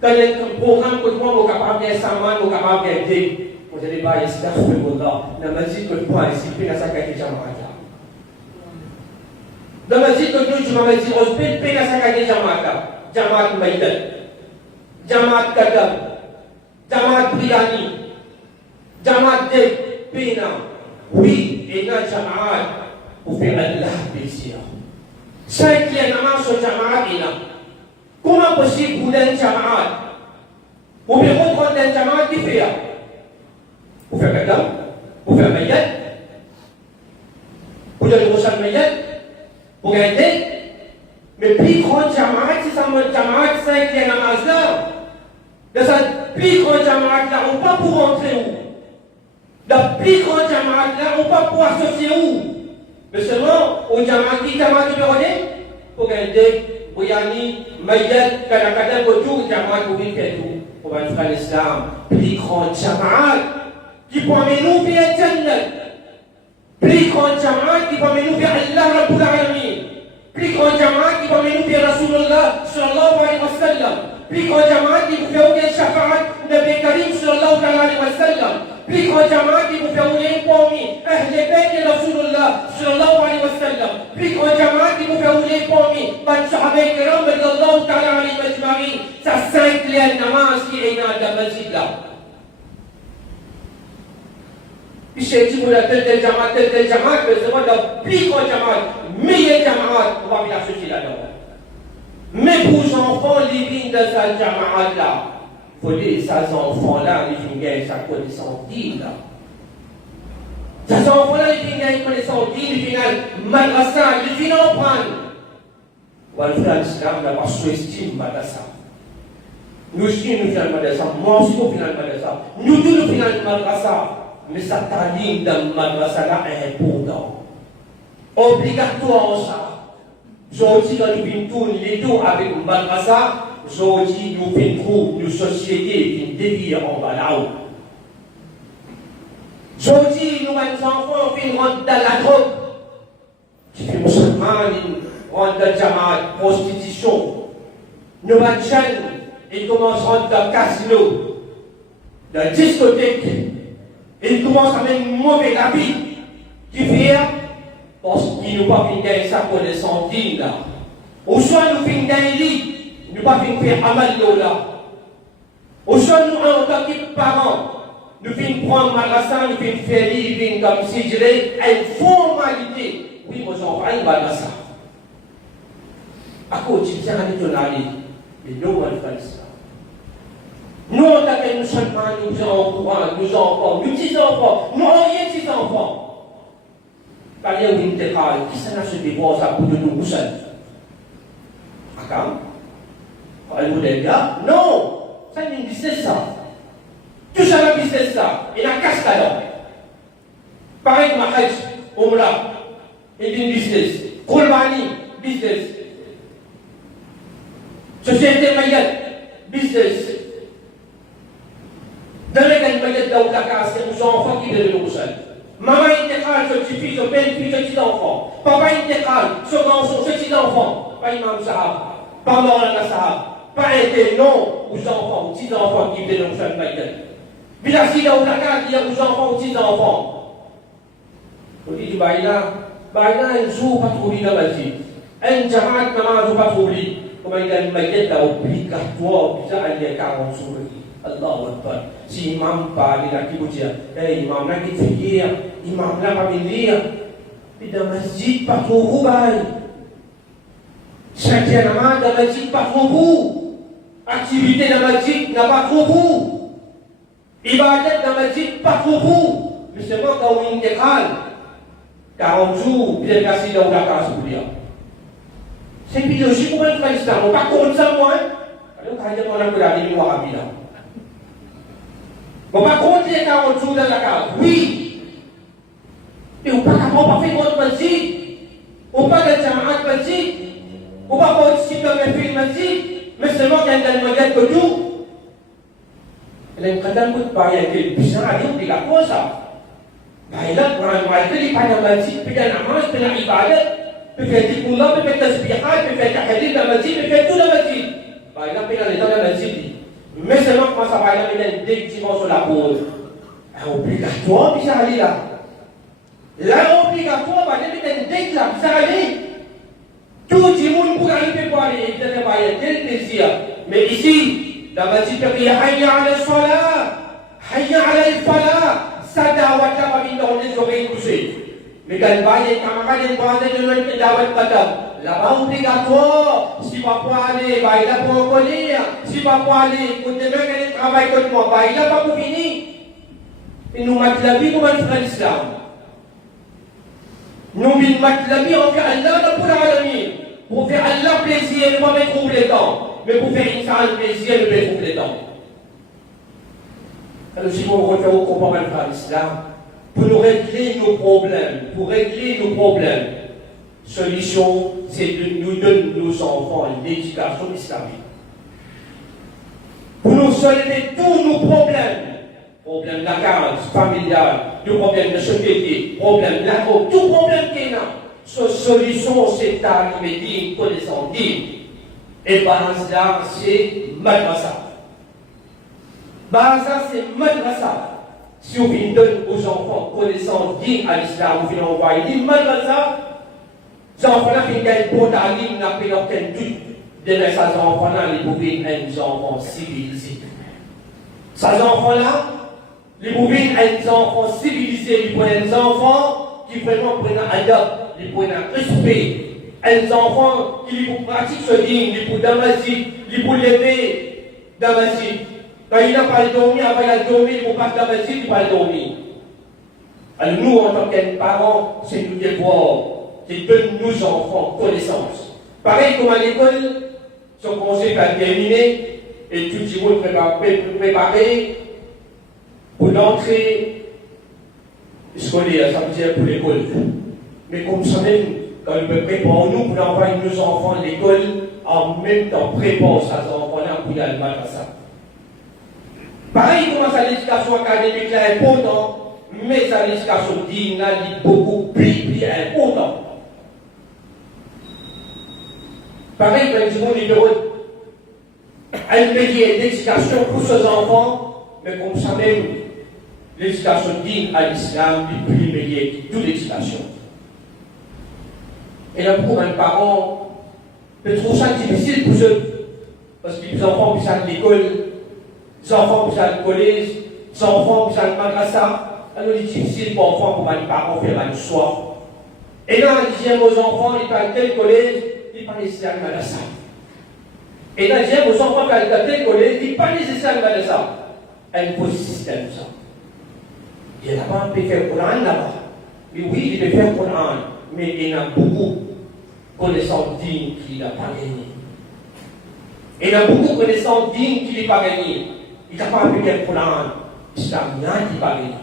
Quand il y a un programme contre moi, vous capable, il y a un Saman, vous capable, il y a un Dé. Vous n'allez pas y faire ce que là. Dans la masjid contre moi, ici, puis dans sa qualité Jamaat. Dans la masjid contre nous, je m'avais dit, on se paye, puis dans sa qualité Jamaat. Jamaat maïyat. Jamaat kadam. Jamaat priani. Jamaat Dé, Pena. Oui, et dans Jamaat, vous faites Allah plaisir. Cinquième namaz sur Jamaat est là. Comment possible vous donner Jamaat? Vous pouvez reprendre un Jamaat qui fait. Vous faites Kadam, vous faites Maïyat, vous donnez Rossal Maïyat, vous gagnez. Mais plus grand Jamaat, c'est ça, Jamaat, cinquième namaz là. Dans cette plus grande Jamaat là, on ne peut pas pour rentrer où? La plus grande Jamaat là, on ne peut pas pour associer où? Mais seulement, au Jamaat qui numéro 1, pour gagner, Bouyani, Maïyat, Kanakada, Botou, Jamaat, pour faire tout. On va faire l'islam, plus grande Jamaat. Qui peut nous vers Jannah, plus grand Jamaat qui peut nous vers Allah Rabbul Alamin, plus grand Jamaat qui peut nous vers Rasulullah sallallahu alayhi wa sallam, plus grand jamaat qui vous fait oublier shafaat Nabi Karim sallallahu alayhi wa sallam, plus grand jamaat qui vous fait oublier parmi Ahl Bayt Rasulullah sallallahu alayhi wa sallam, plus grand jamaat qui vous fait oublier parmi ban Sahaba Kiram radiyallahu ta'ala alayhi majma'in, ça 5 les namaz qui est dans la masjid là. Puis j'ai dit, tel jamaat, mais c'est moi le plus grand jamaat, meilleur jamaat, on va bien associer là-dedans. Mais pour les enfants, les vignes de cette jamaat-là, il faut dire, ces enfants-là, les vignes gagnent sa connaissance d'île, là. Ces enfants-là, les vignes gagnent connaissance d'île, les vignes madrasa, les vignes en prennent. Voilà, le frère l'islam n'a pas sous-estimé madrasa. Nous aussi, nous faisons madrasa. Moi aussi, nous faisons madrasa. Nous tous, nous faisons madrasa. Mais ça t'aligne dans madrasa-là est important. Obligatoire, ça. Aujourd'hui, quand nous venons les deux avec le madrasa, aujourd'hui, nous venons une société qui dévie en bas là-haut. Aujourd'hui, nous, les enfants, nous rentrent dans la drogue. Qui fait musulman, ils rentrent dans la jamaat, prostitution. Nous, les jeunes, ils commencent à rentrer dans le casino, dans la discothèque. Ils commencent à mettre une mauvaise habit. Qui fait parce qu'ils n'ont pas fini de sa connaissance digne là. Ou soit nous finissons d'un lit, nous pas fini de faire amal là. Ou soit nous, en tant que parents, nous finissons prendre madrasa, nous finissons faire livre comme si je dirais une formalité. Oui, moi j'en fais une madrasa. À quoi tu tiens à l'étonner? Mais nous, on va faire ça. Nous, en tant que musulmans, nous encourageons nos enfants, nos petits-enfants, nous rien petits-enfants. Quand il y a une déclaration, qui s'en a se divorce à bout de nous seuls? Akam? Elle vous dit, non, ça c'est une business ça. Tout ça c'est un business ça. Il a casse là. Pareil que ma hajj, Umrah, il est une business. Qurbani, business. Société Mayat, business. Dans les cas de Mayat, c'est aux enfants qui viennent de nous seuls. Maman intégrale, ce petit-fils, ce belle-fils, ce petit-enfant. Papa intégrale, ce garçon, ce petit-enfant. Pas imam sahab, pas Maulana sahab, pas un non aux enfants, aux petits-enfants qui viennent nous faire Maïdan. Bila sida ou la carte, il y a aux enfants, aux petits-enfants. On dit du baïla, un jour pas trouvé dans la vie. Un jamaat, maman, pas trouvé. Comment il y a une Maïdan là, obligatoire, bisa aller 40 jours. Allahu Akbar. Si imam parle là qui vous dit, imam là qui fait hier, imam là pas venir. Puis dans le masjid, pas trop roubaille. Chacun namaz dans le masjid, pas trop vous. Activité dans le masjid, n'a pas trop vous. Ibadat dans le masjid, pas trop vous. Justement, quand on intégral, 40 jours, bien cassé dans la case pour dire. C'est une vidéo, si vous voulez faire l'islam, on ne va pas contre ça, moi. Alors, quand on a la vie, on va là. On va compter 40 jours dans la case. Oui. Mais on ne va pas faire votre masjid. On ne va pas faire le masjid. On ne va pas participer dans le masjid. Mais seulement qu'il y a un masjid que tout. Il y a un cadre de pareil avec les puissants à dire obligatoire ça. Il y a un masjid, il y a un masjid, il y a un namaz, il y a un ibadat. Il fait des couleurs, il fait des tasbihat, il fait des hadiths dans le masjid, il fait tout dans le masjid. Il y a un dans le masjid. Mais seulement quand ça va y avoir une dimension sur la pause. Obligatoire, puis ça allait là. Là, obligatoire, va y avoir une dette là, puis ça allait. Tout le monde pour arriver pour aller, il n'y a pas tel plaisir. Mais ici, dans la masjid, il y a Hayya ala salah, Hayya ala falah, ça dawat là, va venir dans les oreilles couchées. Mais quand il y a des camarades, il y a des dawat padam. Là-bas, obligatoire. Si pas pour aller, bah, il a pour en connaître. Si pas pour aller, pour demain, il travaille contre moi, bah, il a pas pour finir. Et nous mettons la vie pour faire l'islam. Nous mettons la vie en faire Allah pour l'Alamin. Pour faire Allah plaisir, ne pas mettre trouble les temps. Mais pour faire Insan plaisir, ne pas mettre trouble les temps. Alors, si on refait au comportement de l'islam, pour nous régler nos problèmes, solution, c'est de nous donner nos enfants l'éducation islamique. Pour nous solver tous nos problèmes de la case familiale, du problème de société, problème de la route, tout problème qu'il y a. Cette solution, c'est d'arriver à une connaissance digne. Et par cela, c'est madrasa. Baza, c'est madrasa. Si on donne aux enfants connaissance digne à l'islam, on vient envoyer des madrasa, les enfants-là qui gagnent pour d'alim, n'a pas aucun doute de mettre ces enfants-là, les pouvaient être des enfants civilisés. Ces enfants-là, les pouvaient être des enfants civilisés, ils prennent des enfants qui vraiment prennent un adab, ils prennent un respect. Les enfants qui pratiquent ce digne, ils pour Damasik, ils pour lever Damasik. Quand il n'a pas dormi, avant il a dormi, il ne faut pas Damasik, il ne va pas dormir. Alors nous, en tant que parents, c'est nous devoir, c'est de nos enfants connaissance. Pareil comme à l'école, son conseil va terminer, et tout le monde préparé pour l'entrée scolaire, ça veut dire pour l'école. Mais comme ça même, quand on peut préparer nous pour envoyer nos enfants à l'école, en même temps préparer ces enfants-là pour y aller à ça. Pareil comme ça, l'éducation académique est importante, mais sa l'éducation digne est beaucoup plus importante. Pareil, quand du monde numéro un métier d'éducation pour ses enfants, mais comme ça même, l'éducation digne à l'islam est plus meilleure que toute l'éducation. Et là, pour un parent, peut trouver ça difficile pour eux, parce que les enfants qui sont à l'école, les enfants qui sont au collège, les enfants qui sont au madrasa, alors il est difficile pour enfants, pour les parents faire un choix. Et là, on dit aux enfants, ils parlent tel collège, ils parlent ici à madrasa. Et là, on dit aux enfants, quand ils parlent tel collège, ils parlent ici à madrasa. Un beau système, ça. Il y a là-bas, on peut faire le Coran là-bas. Mais oui, il peut faire le Coran, mais il y en a beaucoup de connaissances dignes qu'il n'a pas gagné. Il y en a beaucoup de connaissances dignes qu'il n'a pas gagné. Il n'a pas appliqué le Coran. Il n'a rien qui n'a pas gagné.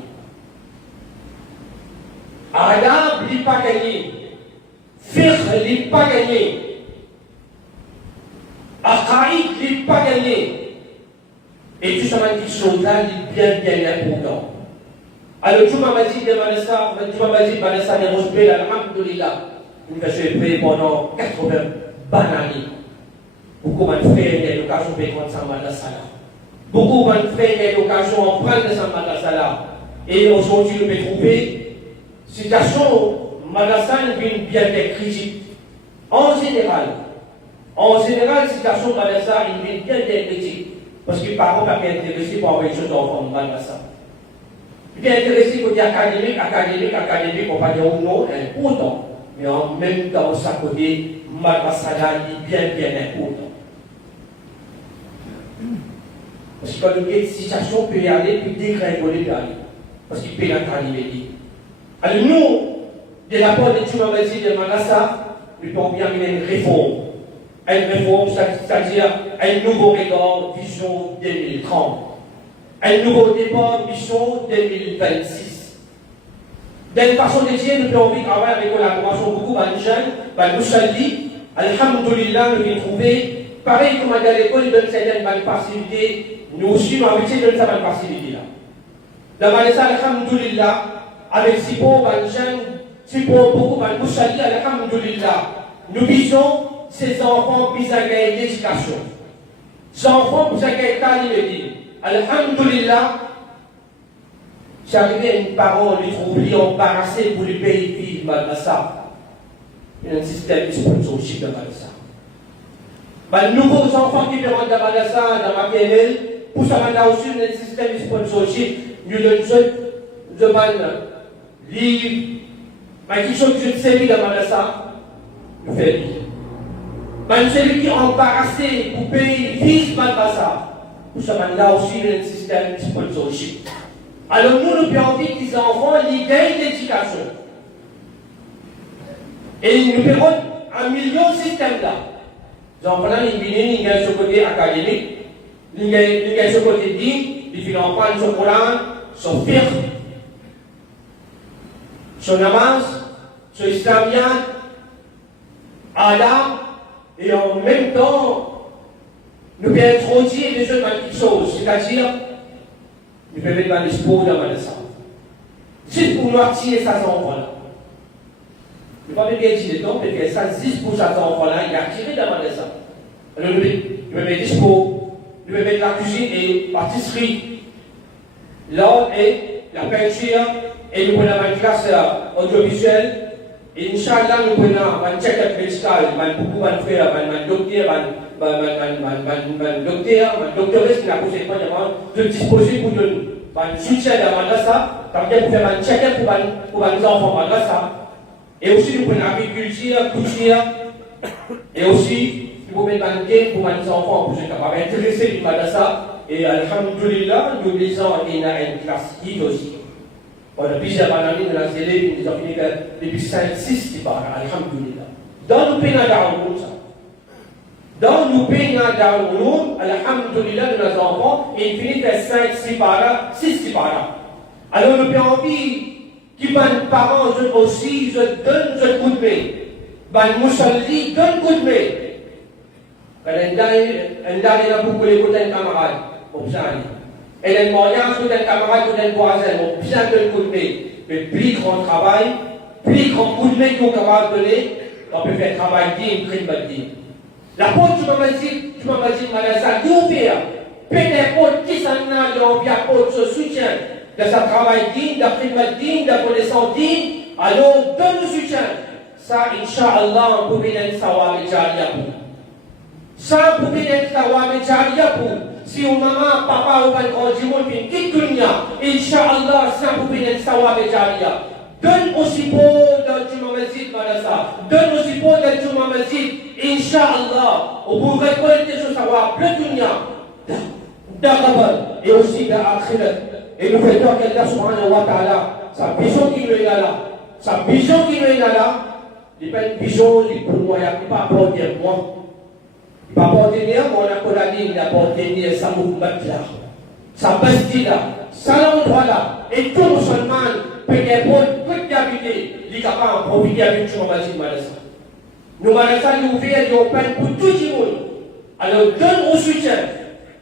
Adab, il n'a pas gagné. Fiqh, il n'a pas gagné. Aqaïd, il n'a pas gagné. Et tout ça, cette chose-là, il est bien important. Alors, tu m'as dit de Vanessa, de Rosbel, alhamdulillah. Nous avons fait pendant 80 années. Beaucoup de frères ont l'occasion de prendre sa madrasa. Beaucoup de frères ont l'occasion de prendre sa madrasa. Et aujourd'hui, nous pouvons trouver une situation madrasa est bien critique. En général, la situation madrasa est bien critique. Parce que les parents ne sont pas intéressés pour avoir une chose d'enfant de madrasa. Ils sont intéressés côté académique, on va dire non, important. Mais en même temps, ça côté madrasa est bien important. Parce que quand nous avons une situation, peut y aller, puis dégringoler, parce qu'il peut y aller. Alors nous, de la part de Tumamasi de Manassa, nous pouvons bien mener une réforme. Une réforme, c'est-à-dire un nouveau regard, vision 2030. Un nouveau départ, vision 2026. D'une façon de dire, nous avons envie de travailler avec collaboration beaucoup de jeunes, Moussali, alhamdulillah, nous avons trouvé, pareil comme à l'école, ils donnent certaines facilités, nous aussi, nous avons envie de donner cette facilité-là. Dans Manassa, alhamdulillah, avec si pauvres jeunes, si pauvres beaucoup de Moussali, alhamdulillah, nous visons ces enfants qui ont gagné l'éducation. Ces enfants qui ont gagné l'éducation. Alhamdulillah, c'est arrivé à une parole, ils trouvaient embarrassés pour les pays vivre madrasa. Il y a un système de sponsorship de madrasa. Les nouveaux enfants qui viennent de madrasa, dans ma PNL, pour ça, on a aussi un système de sponsorship. Nous donnons des livres, mais qui sont de série de madrasa, nous faisons lire. Mais celui qui est embarrassé pour payer vivre madrasa. Nous sommes là aussi dans le système de sponsorship. Alors nous avons envie que les enfants ils gagnent l'éducation. Et nous faisons un million de systèmes là. Les enfants ils gagnent ce côté académique, ils gagnent ce côté digne, ils finissent en prendre son Coran, son fiqh, son namaz, son islamien, Adam, et en même temps, nous pouvons introduire les jeunes dans quelque chose, c'est-à-dire, nous pouvons mettre dans l'espoir dans la salle. Juste pour nous attirer ces enfants-là. Nous ne pouvons pas bien dire le temps, mais faire ça juste pour ces enfants-là, il est attiré dans la salle. Alors nous pouvons mettre l'espoir, nous pouvons mettre la cuisine et la pâtisserie, l'art et la peinture, et nous pouvons avoir une classe audiovisuelle. Et Inch'Allah, nous pouvons avoir un check-up médical, beaucoup de frères, un docteur, qui n'a posé pas de disposer pour nous soutien de la madrasa, pour faire un check-up pour les enfants madrasa. Et aussi, nous pouvons agriculture, couture, et aussi, nous pouvons mettre un game pour les enfants, pour ceux qui sont intéressés par madrasa. Et alhamdoulilah, nous lisons une classe guide aussi. On a plusieurs années dans la élèves, nous avons fini depuis 5-6 qui parlent, alhamdoulilah. Dans nos pays d'Aouloum, ça. Dans nos pays d'Aouloum, alhamdoulilah, de nos enfants, ils finissent à 5-6 par 6 qui parlent. Alors, nous avons envie que les parents aussi donnent un coup de main. Les moussallis donnent un coup de main. Quand on a beaucoup de camarades, pour ça. Et les moyens sont des camarades ou des voisins, ont bien de coup de main. Mais plus grand travail, plus grand coup de main qu'on est capable de donner, on peut faire travail digne, crime digne. La porte, tu m'as dit, Malasa, qui on fait? Peut-être porte qui s'en a, on vient porte ce soutien de sa travail digne, de crime digne, de connaissance digne, alors donne le soutien. Ça, Inch'Allah, on peut bien savoir les jariya pour. Ça, on peut bien savoir les jariya pour. Si on maman, papa ou pas grand monde qui quitte dunya, Inch'Allah, ça vous venez de savoir avec Jariya. Donne aussi pour dans Juma Masjid, Malasa. Donne aussi pour dans Juma Masjid, Inch'Allah. On pourrait récolter ce savoir, le dunya, d'Aqabal et aussi d'Akhirat. Et nous faisons qu'Allah subhanahu wa ta'ala, sa vision qui nous est là, sa vision qui nous est là, il n'y a pas une vision pour moi, il n'y a pas pour dire moi. Il va porter bien, on a pour la ligne, il va porter bien, ça mouvement là, ça bastille là, ça l'endroit là, et tout musulman peut y avoir toute d'habiter, il est capable de profiter avec tout le monde. Nous, Malasa, nous ouvrons peine pour tout le monde. Alors, donne au soutien.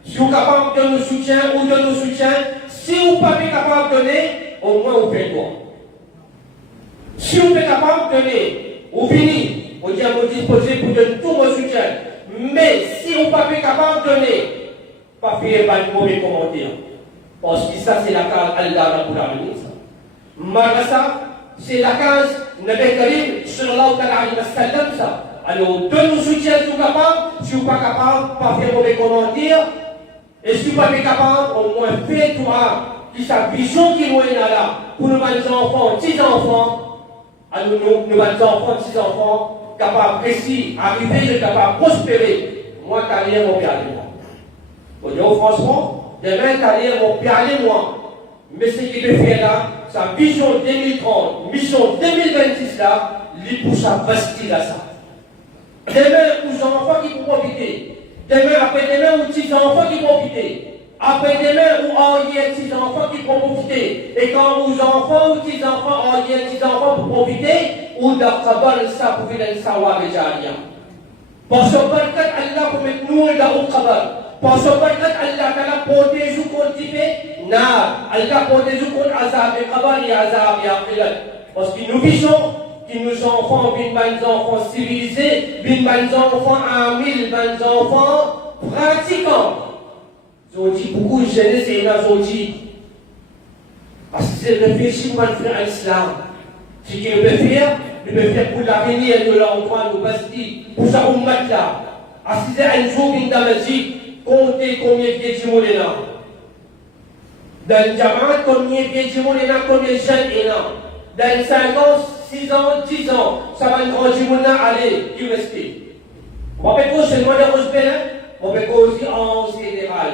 Si vous êtes capable de donner le soutien, ou donne le soutien. Si vous n'êtes pas capable de donner, au moins vous faites quoi. Si vous êtes capable de donner, vous finissez, vous dites à vous disposer pour donner tout vos soutiens. Mais si vous n'êtes pas capable de donner, pas faire de mauvais commentaires. Parce que ça, c'est la case Allah Rabbul Alamin. Malasa, c'est la case Nabi Karim, sallallahu alayhi wa sallam, ça. Alors, donne le soutien si vous êtes capable. Si vous n'êtes pas capable, pas faire mauvais commentaires. Et si vous n'êtes pas capable, au moins faites-toi qui sa vision qui nous est là pour nos enfants, 10 enfants. Alors, nos enfants, 10 enfants, capables précis, arriver, capables prospérer. Moi, carrière, mon père et moi. Vous dites, franchement, demain, carrière, mon père et moi. Mais ce qu'il peut faire là, sa vision 2030, mission 2026 là, il pousse à bastiller là ça. Demain, aux enfants qui vont profiter. Demain, après-demain, aux petits enfants qui vont profiter. Après-demain, ou hier, petits enfants qui vont profiter. Et quand aux enfants, aux petits enfants, hier, petits enfants pour profiter, ou d'abord, ça pour venir savoir déjà rien. Parce que Allah pour mettre nous dans le travail. Parce que Allah ta'ala protège ou contre na Allah protège ou contre azab et qabal et azab et aqilat. Parce que nous vivons que nos enfants, nos enfants civilisés, nos enfants amis, nos enfants pratiquants. Aujourd'hui, beaucoup de jeunesse est là aujourd'hui. Parce que c'est réfléchir pour faire l'islam. Ce qu'il peut faire, il peut faire pour l'avenir de l'endroit, nous basti, pour sa ummat là. Assister à une jour dans la masjid, comptez combien de pieds de là. Dans le Jamaat, combien de pieds de là, combien de jeunes est là. Dans 5 ans, 6 ans, 10 ans, ça va être grand Jimouna, allez, du respect. On va pas seulement de respect, on va aussi en général.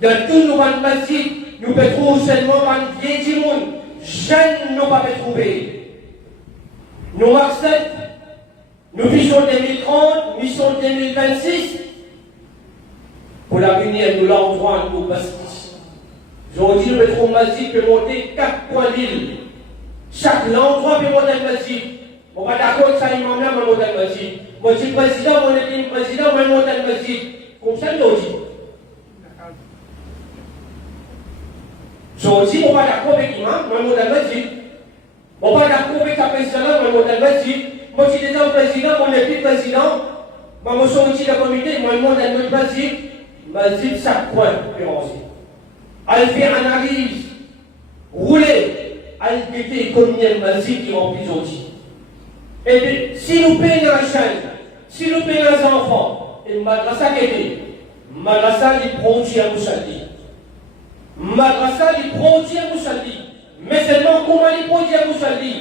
Dans tous nos masjid, nous pouvons trouver seulement un vieil Jimoun. Jeunes ne pas trouver. Nous acceptons, nous vision 2030, mission 2026. Pour l'avenir de l'endroit où nous bâtissons. Aujourd'hui, le métro Masjid peut monter 4 points d'île. Chaque endroit peut monter le Masjid. On va d'accord que ça, il m'a même monter le Masjid. Moi, je suis président, mon équipe président, je vais monter le Masjid. Comme ça, nous dit. Aujourd'hui, on va d'accord avec l'imam, je vais monter le Masjid. On va d'accord avec la présidente, je vais monter le Masjid. Moi, je suis déjà président, mon équipe président. Moi, je suis aussi le comité, je vais monter le Masjid. masjid chaque coin, elle fait analyse, rouler, elle guette combien de masjid qui remplissent aussi. Et puis, si nous payons la chaîne, si nous payons les enfants, et madrasa guette, madrasa les produits à Moussali. Madrasa les produits à Moussali. Mais seulement comment les produits à Moussali?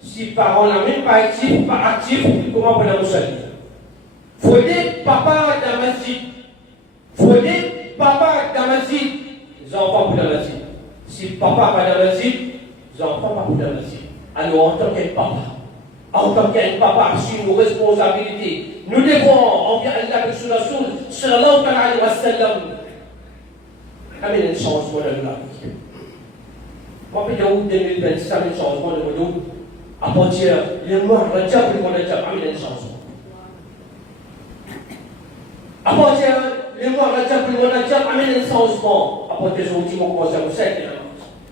Si parents n'ont même pas actif, comment on peut Moussali? Faut des papas dans la masjid. Faut des papas dans la masjid. Les enfants pour la masjid. Si papa pas dans la masjid, les enfants pas pour la masjid. Alors en tant que papa, en tant que papa, sur nos responsabilités, nous devons envers Allah avec son Rasoul, sallallahu alayhi wa sallam, amener un changement de la vie. Moi, je vais vous donner un changement de la vie. À partir du mois de Rajab, amener un changement. À partir du mois de Rajab, amener un changement. À partir du mois de Rajab,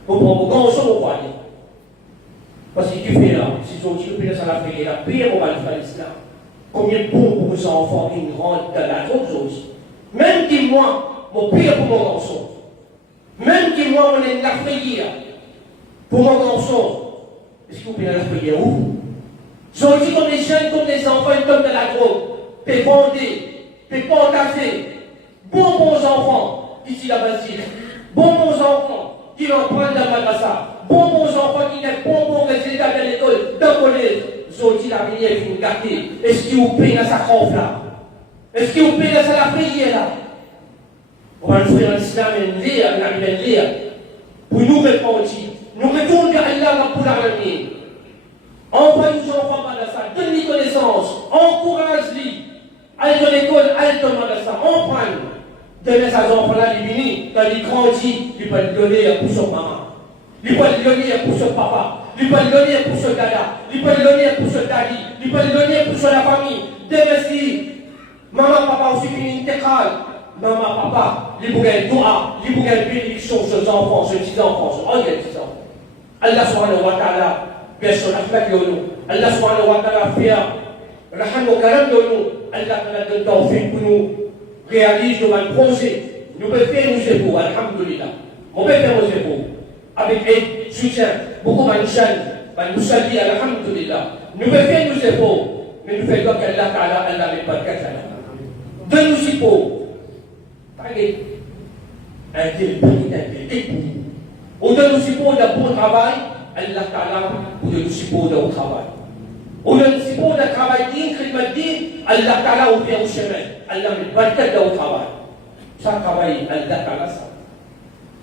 pour prendre grand chose au foyer. Parce que tu fais là, si tu fais ça, la prière, la prière, on va le faire l'islam. Combien de bons pour vos enfants qui rentrent dans la drogue aussi. Même qui moi, mon pire pour mon garçon. Même qui moi, on est la prière pour mon garçon. Est-ce que vous pouvez la prière où? J'en dis comme des jeunes, comme des enfants, ils tombent dans la drogue. Puis vendés, puis partager. Bons enfants, ici la basile. Bons enfants qui l'en prennent dans la madrasa. Bons enfants qui n'ont bons résultats dans l'école, dans le collège. Zoti la prière est une gâtée. Est-ce que vous payez dans sa conf là? Est-ce que vous payez dans sa prière là? On va le faire en islam et lire, on va lire. Pour nous répondre, nous retournons vers Allah pour l'avenir. Envoie nos enfants à madrasa, donne-lui connaissance, encourage-lui. Allez dans l'école, allez dans madrasa, on prend. Donnez à ces enfants-là, ils viennent, quand ils grandissent, ils peuvent le donner pour son maman. Ils peuvent le donner pour son papa. Ils peuvent le donner pour son dada. Ils peuvent le donner pour son daddy. Ils peuvent le donner pour la famille. Demain si maman, papa aussi finit intégral. Maman, papa, ils peuvent gagner doua, ils peuvent gagner bénédiction sur les enfants, sur les petits-enfants, sur les petits-enfants. Allah subhanahu wa ta'ala, bien sûr, rahmat yonou. Allah subhanahu wa ta'ala fait raham au karam yonou. Allah ta'ala donne tawfiq pour nous réaliser nos projets. Nous pouvons faire nos épaules, alhamdulillah. On peut faire nos épaules. Avec aide, soutien, beaucoup de gens, nous saluons, alhamdulillah. Nous pouvons faire nos épaules, mais nous faisons qu'Allah ta'ala, Allah n'est pas de cas. Donne-nous épaules. Parlez. Un tel, on donne nos épaules d'un bon travail, Allah ta'ala, pour donner nos épaules d'un bon travail. On donne nos épaules d'un travail digne, Allah ta'ala, on vient au chemin. Allah met pas de cas d'un travail. Ça travaille, Allah ta'ala, ça.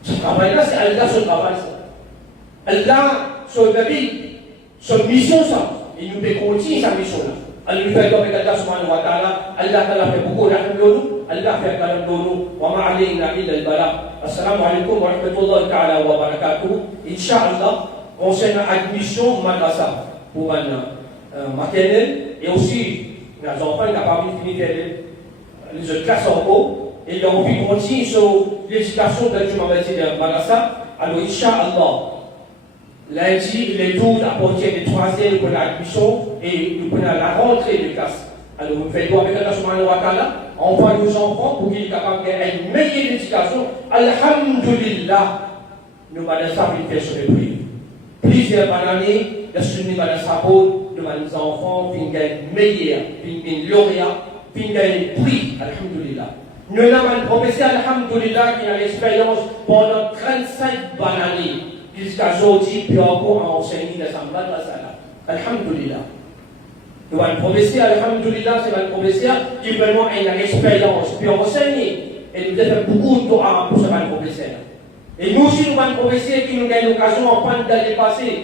Ce travail-là, c'est Allah, son travail, ça. Allah, son Nabi, son mission, ça. Il nous fait continuer sa mission-là. Allah nous fait comme Allah subhanahu wa ta'ala. Allah ta'ala fait beaucoup de nous. Allah fait kalam de nous. Wa ma'alayna illa al-bala. Assalamu alaikum wa rahmatullahi ta'ala wa barakatuh. Inch'Allah, concernant l'admission madrasa pour un maternel et aussi les enfants qui n'ont pas fini les autres classes en haut. Et il a envie de continuer sur l'éducation de la madrasa. Alors, Inch'Allah, lundi, les 12 à partir du 3e pour l'admission et nous prenons la rentrée de classe. Alors, nous faisons avec Allah subhanahu wa ta'ala, on envoie nos enfants pour qu'ils soient capables d'avoir une meilleure éducation. Alhamdulillah, nous madrasa vont faire sur les prix. Plusieurs années, la sunni madrasa pour nos enfants, puis ils gagnent meilleur, puis ils gagnent lauréat, puis ils gagnent prix. Alhamdulillah. Nous avons un professeur, alhamdulillah, qui a l'expérience pendant 35 années, jusqu'à aujourd'hui, puis encore enseigné dans sa madrasa. Alhamdulillah. Nous avons un professeur, alhamdulillah, c'est un professeur qui vraiment a une expérience, puis enseigné. Et nous avons fait beaucoup de doigts pour ce professeur. Et nous aussi, nous avons un professeur qui nous a l'occasion en fin d'année passée.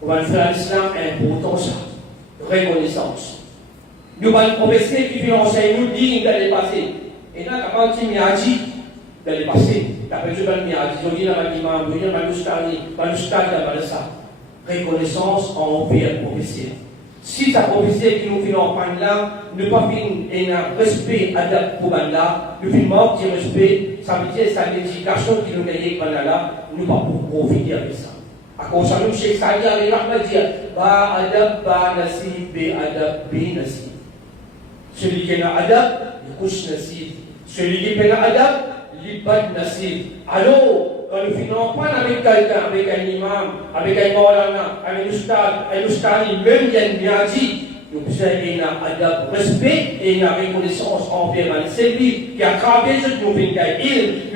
Nous avons fait l'islam important, ça. Reconnaissance. Nous avons un professeur qui vient enseigner nous digne d'aller passer. Et là, quand il m'a dit d'aller passer, après je vais m'a dit, je viens à l'imam, je viens à l'Ustad, reconnaissance envers le professeur. Si sa professeur qui nous vient en fin là, ne pas finir un respect adapté pour là, nous finissons un petit respect, ça veut dire sa éducation qui nous gagne pendant là, nous pas pour profiter avec ça. À cause de nous, Cheikh Saïd Ali Rahma dit, ba adab, ba nasib, be adab, be nasib. Celui qui a adab, il couche nasib. Celui qui fait l'adab, il pas de nasib. Alors, quand nous finissons pas avec quelqu'un, avec un imam, avec un maulana, avec un ustad, même il y a une miadi, nous avons un adab respect et une reconnaissance envers celui qui a travaillé sur nous, nous avons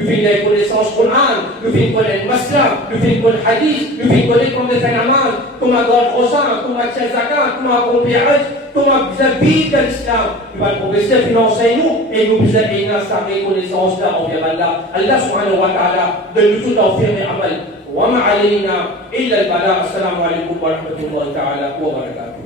une connaissance Coran, nous avons une masla, nous avons un hadith, nous avons comment faire namaz, comment faire rosan, comment faire zakat, comment accomplir hajj, comment vivre l'islam. Nous allons progresser, financer nous et nous avons sa reconnaissance envers Allah. Allah subhanahu wa ta'ala de nous tout en faire des amal. وما علينا إلا البلاغ. السلام عليكم ورحمة الله تعالى وبركاته.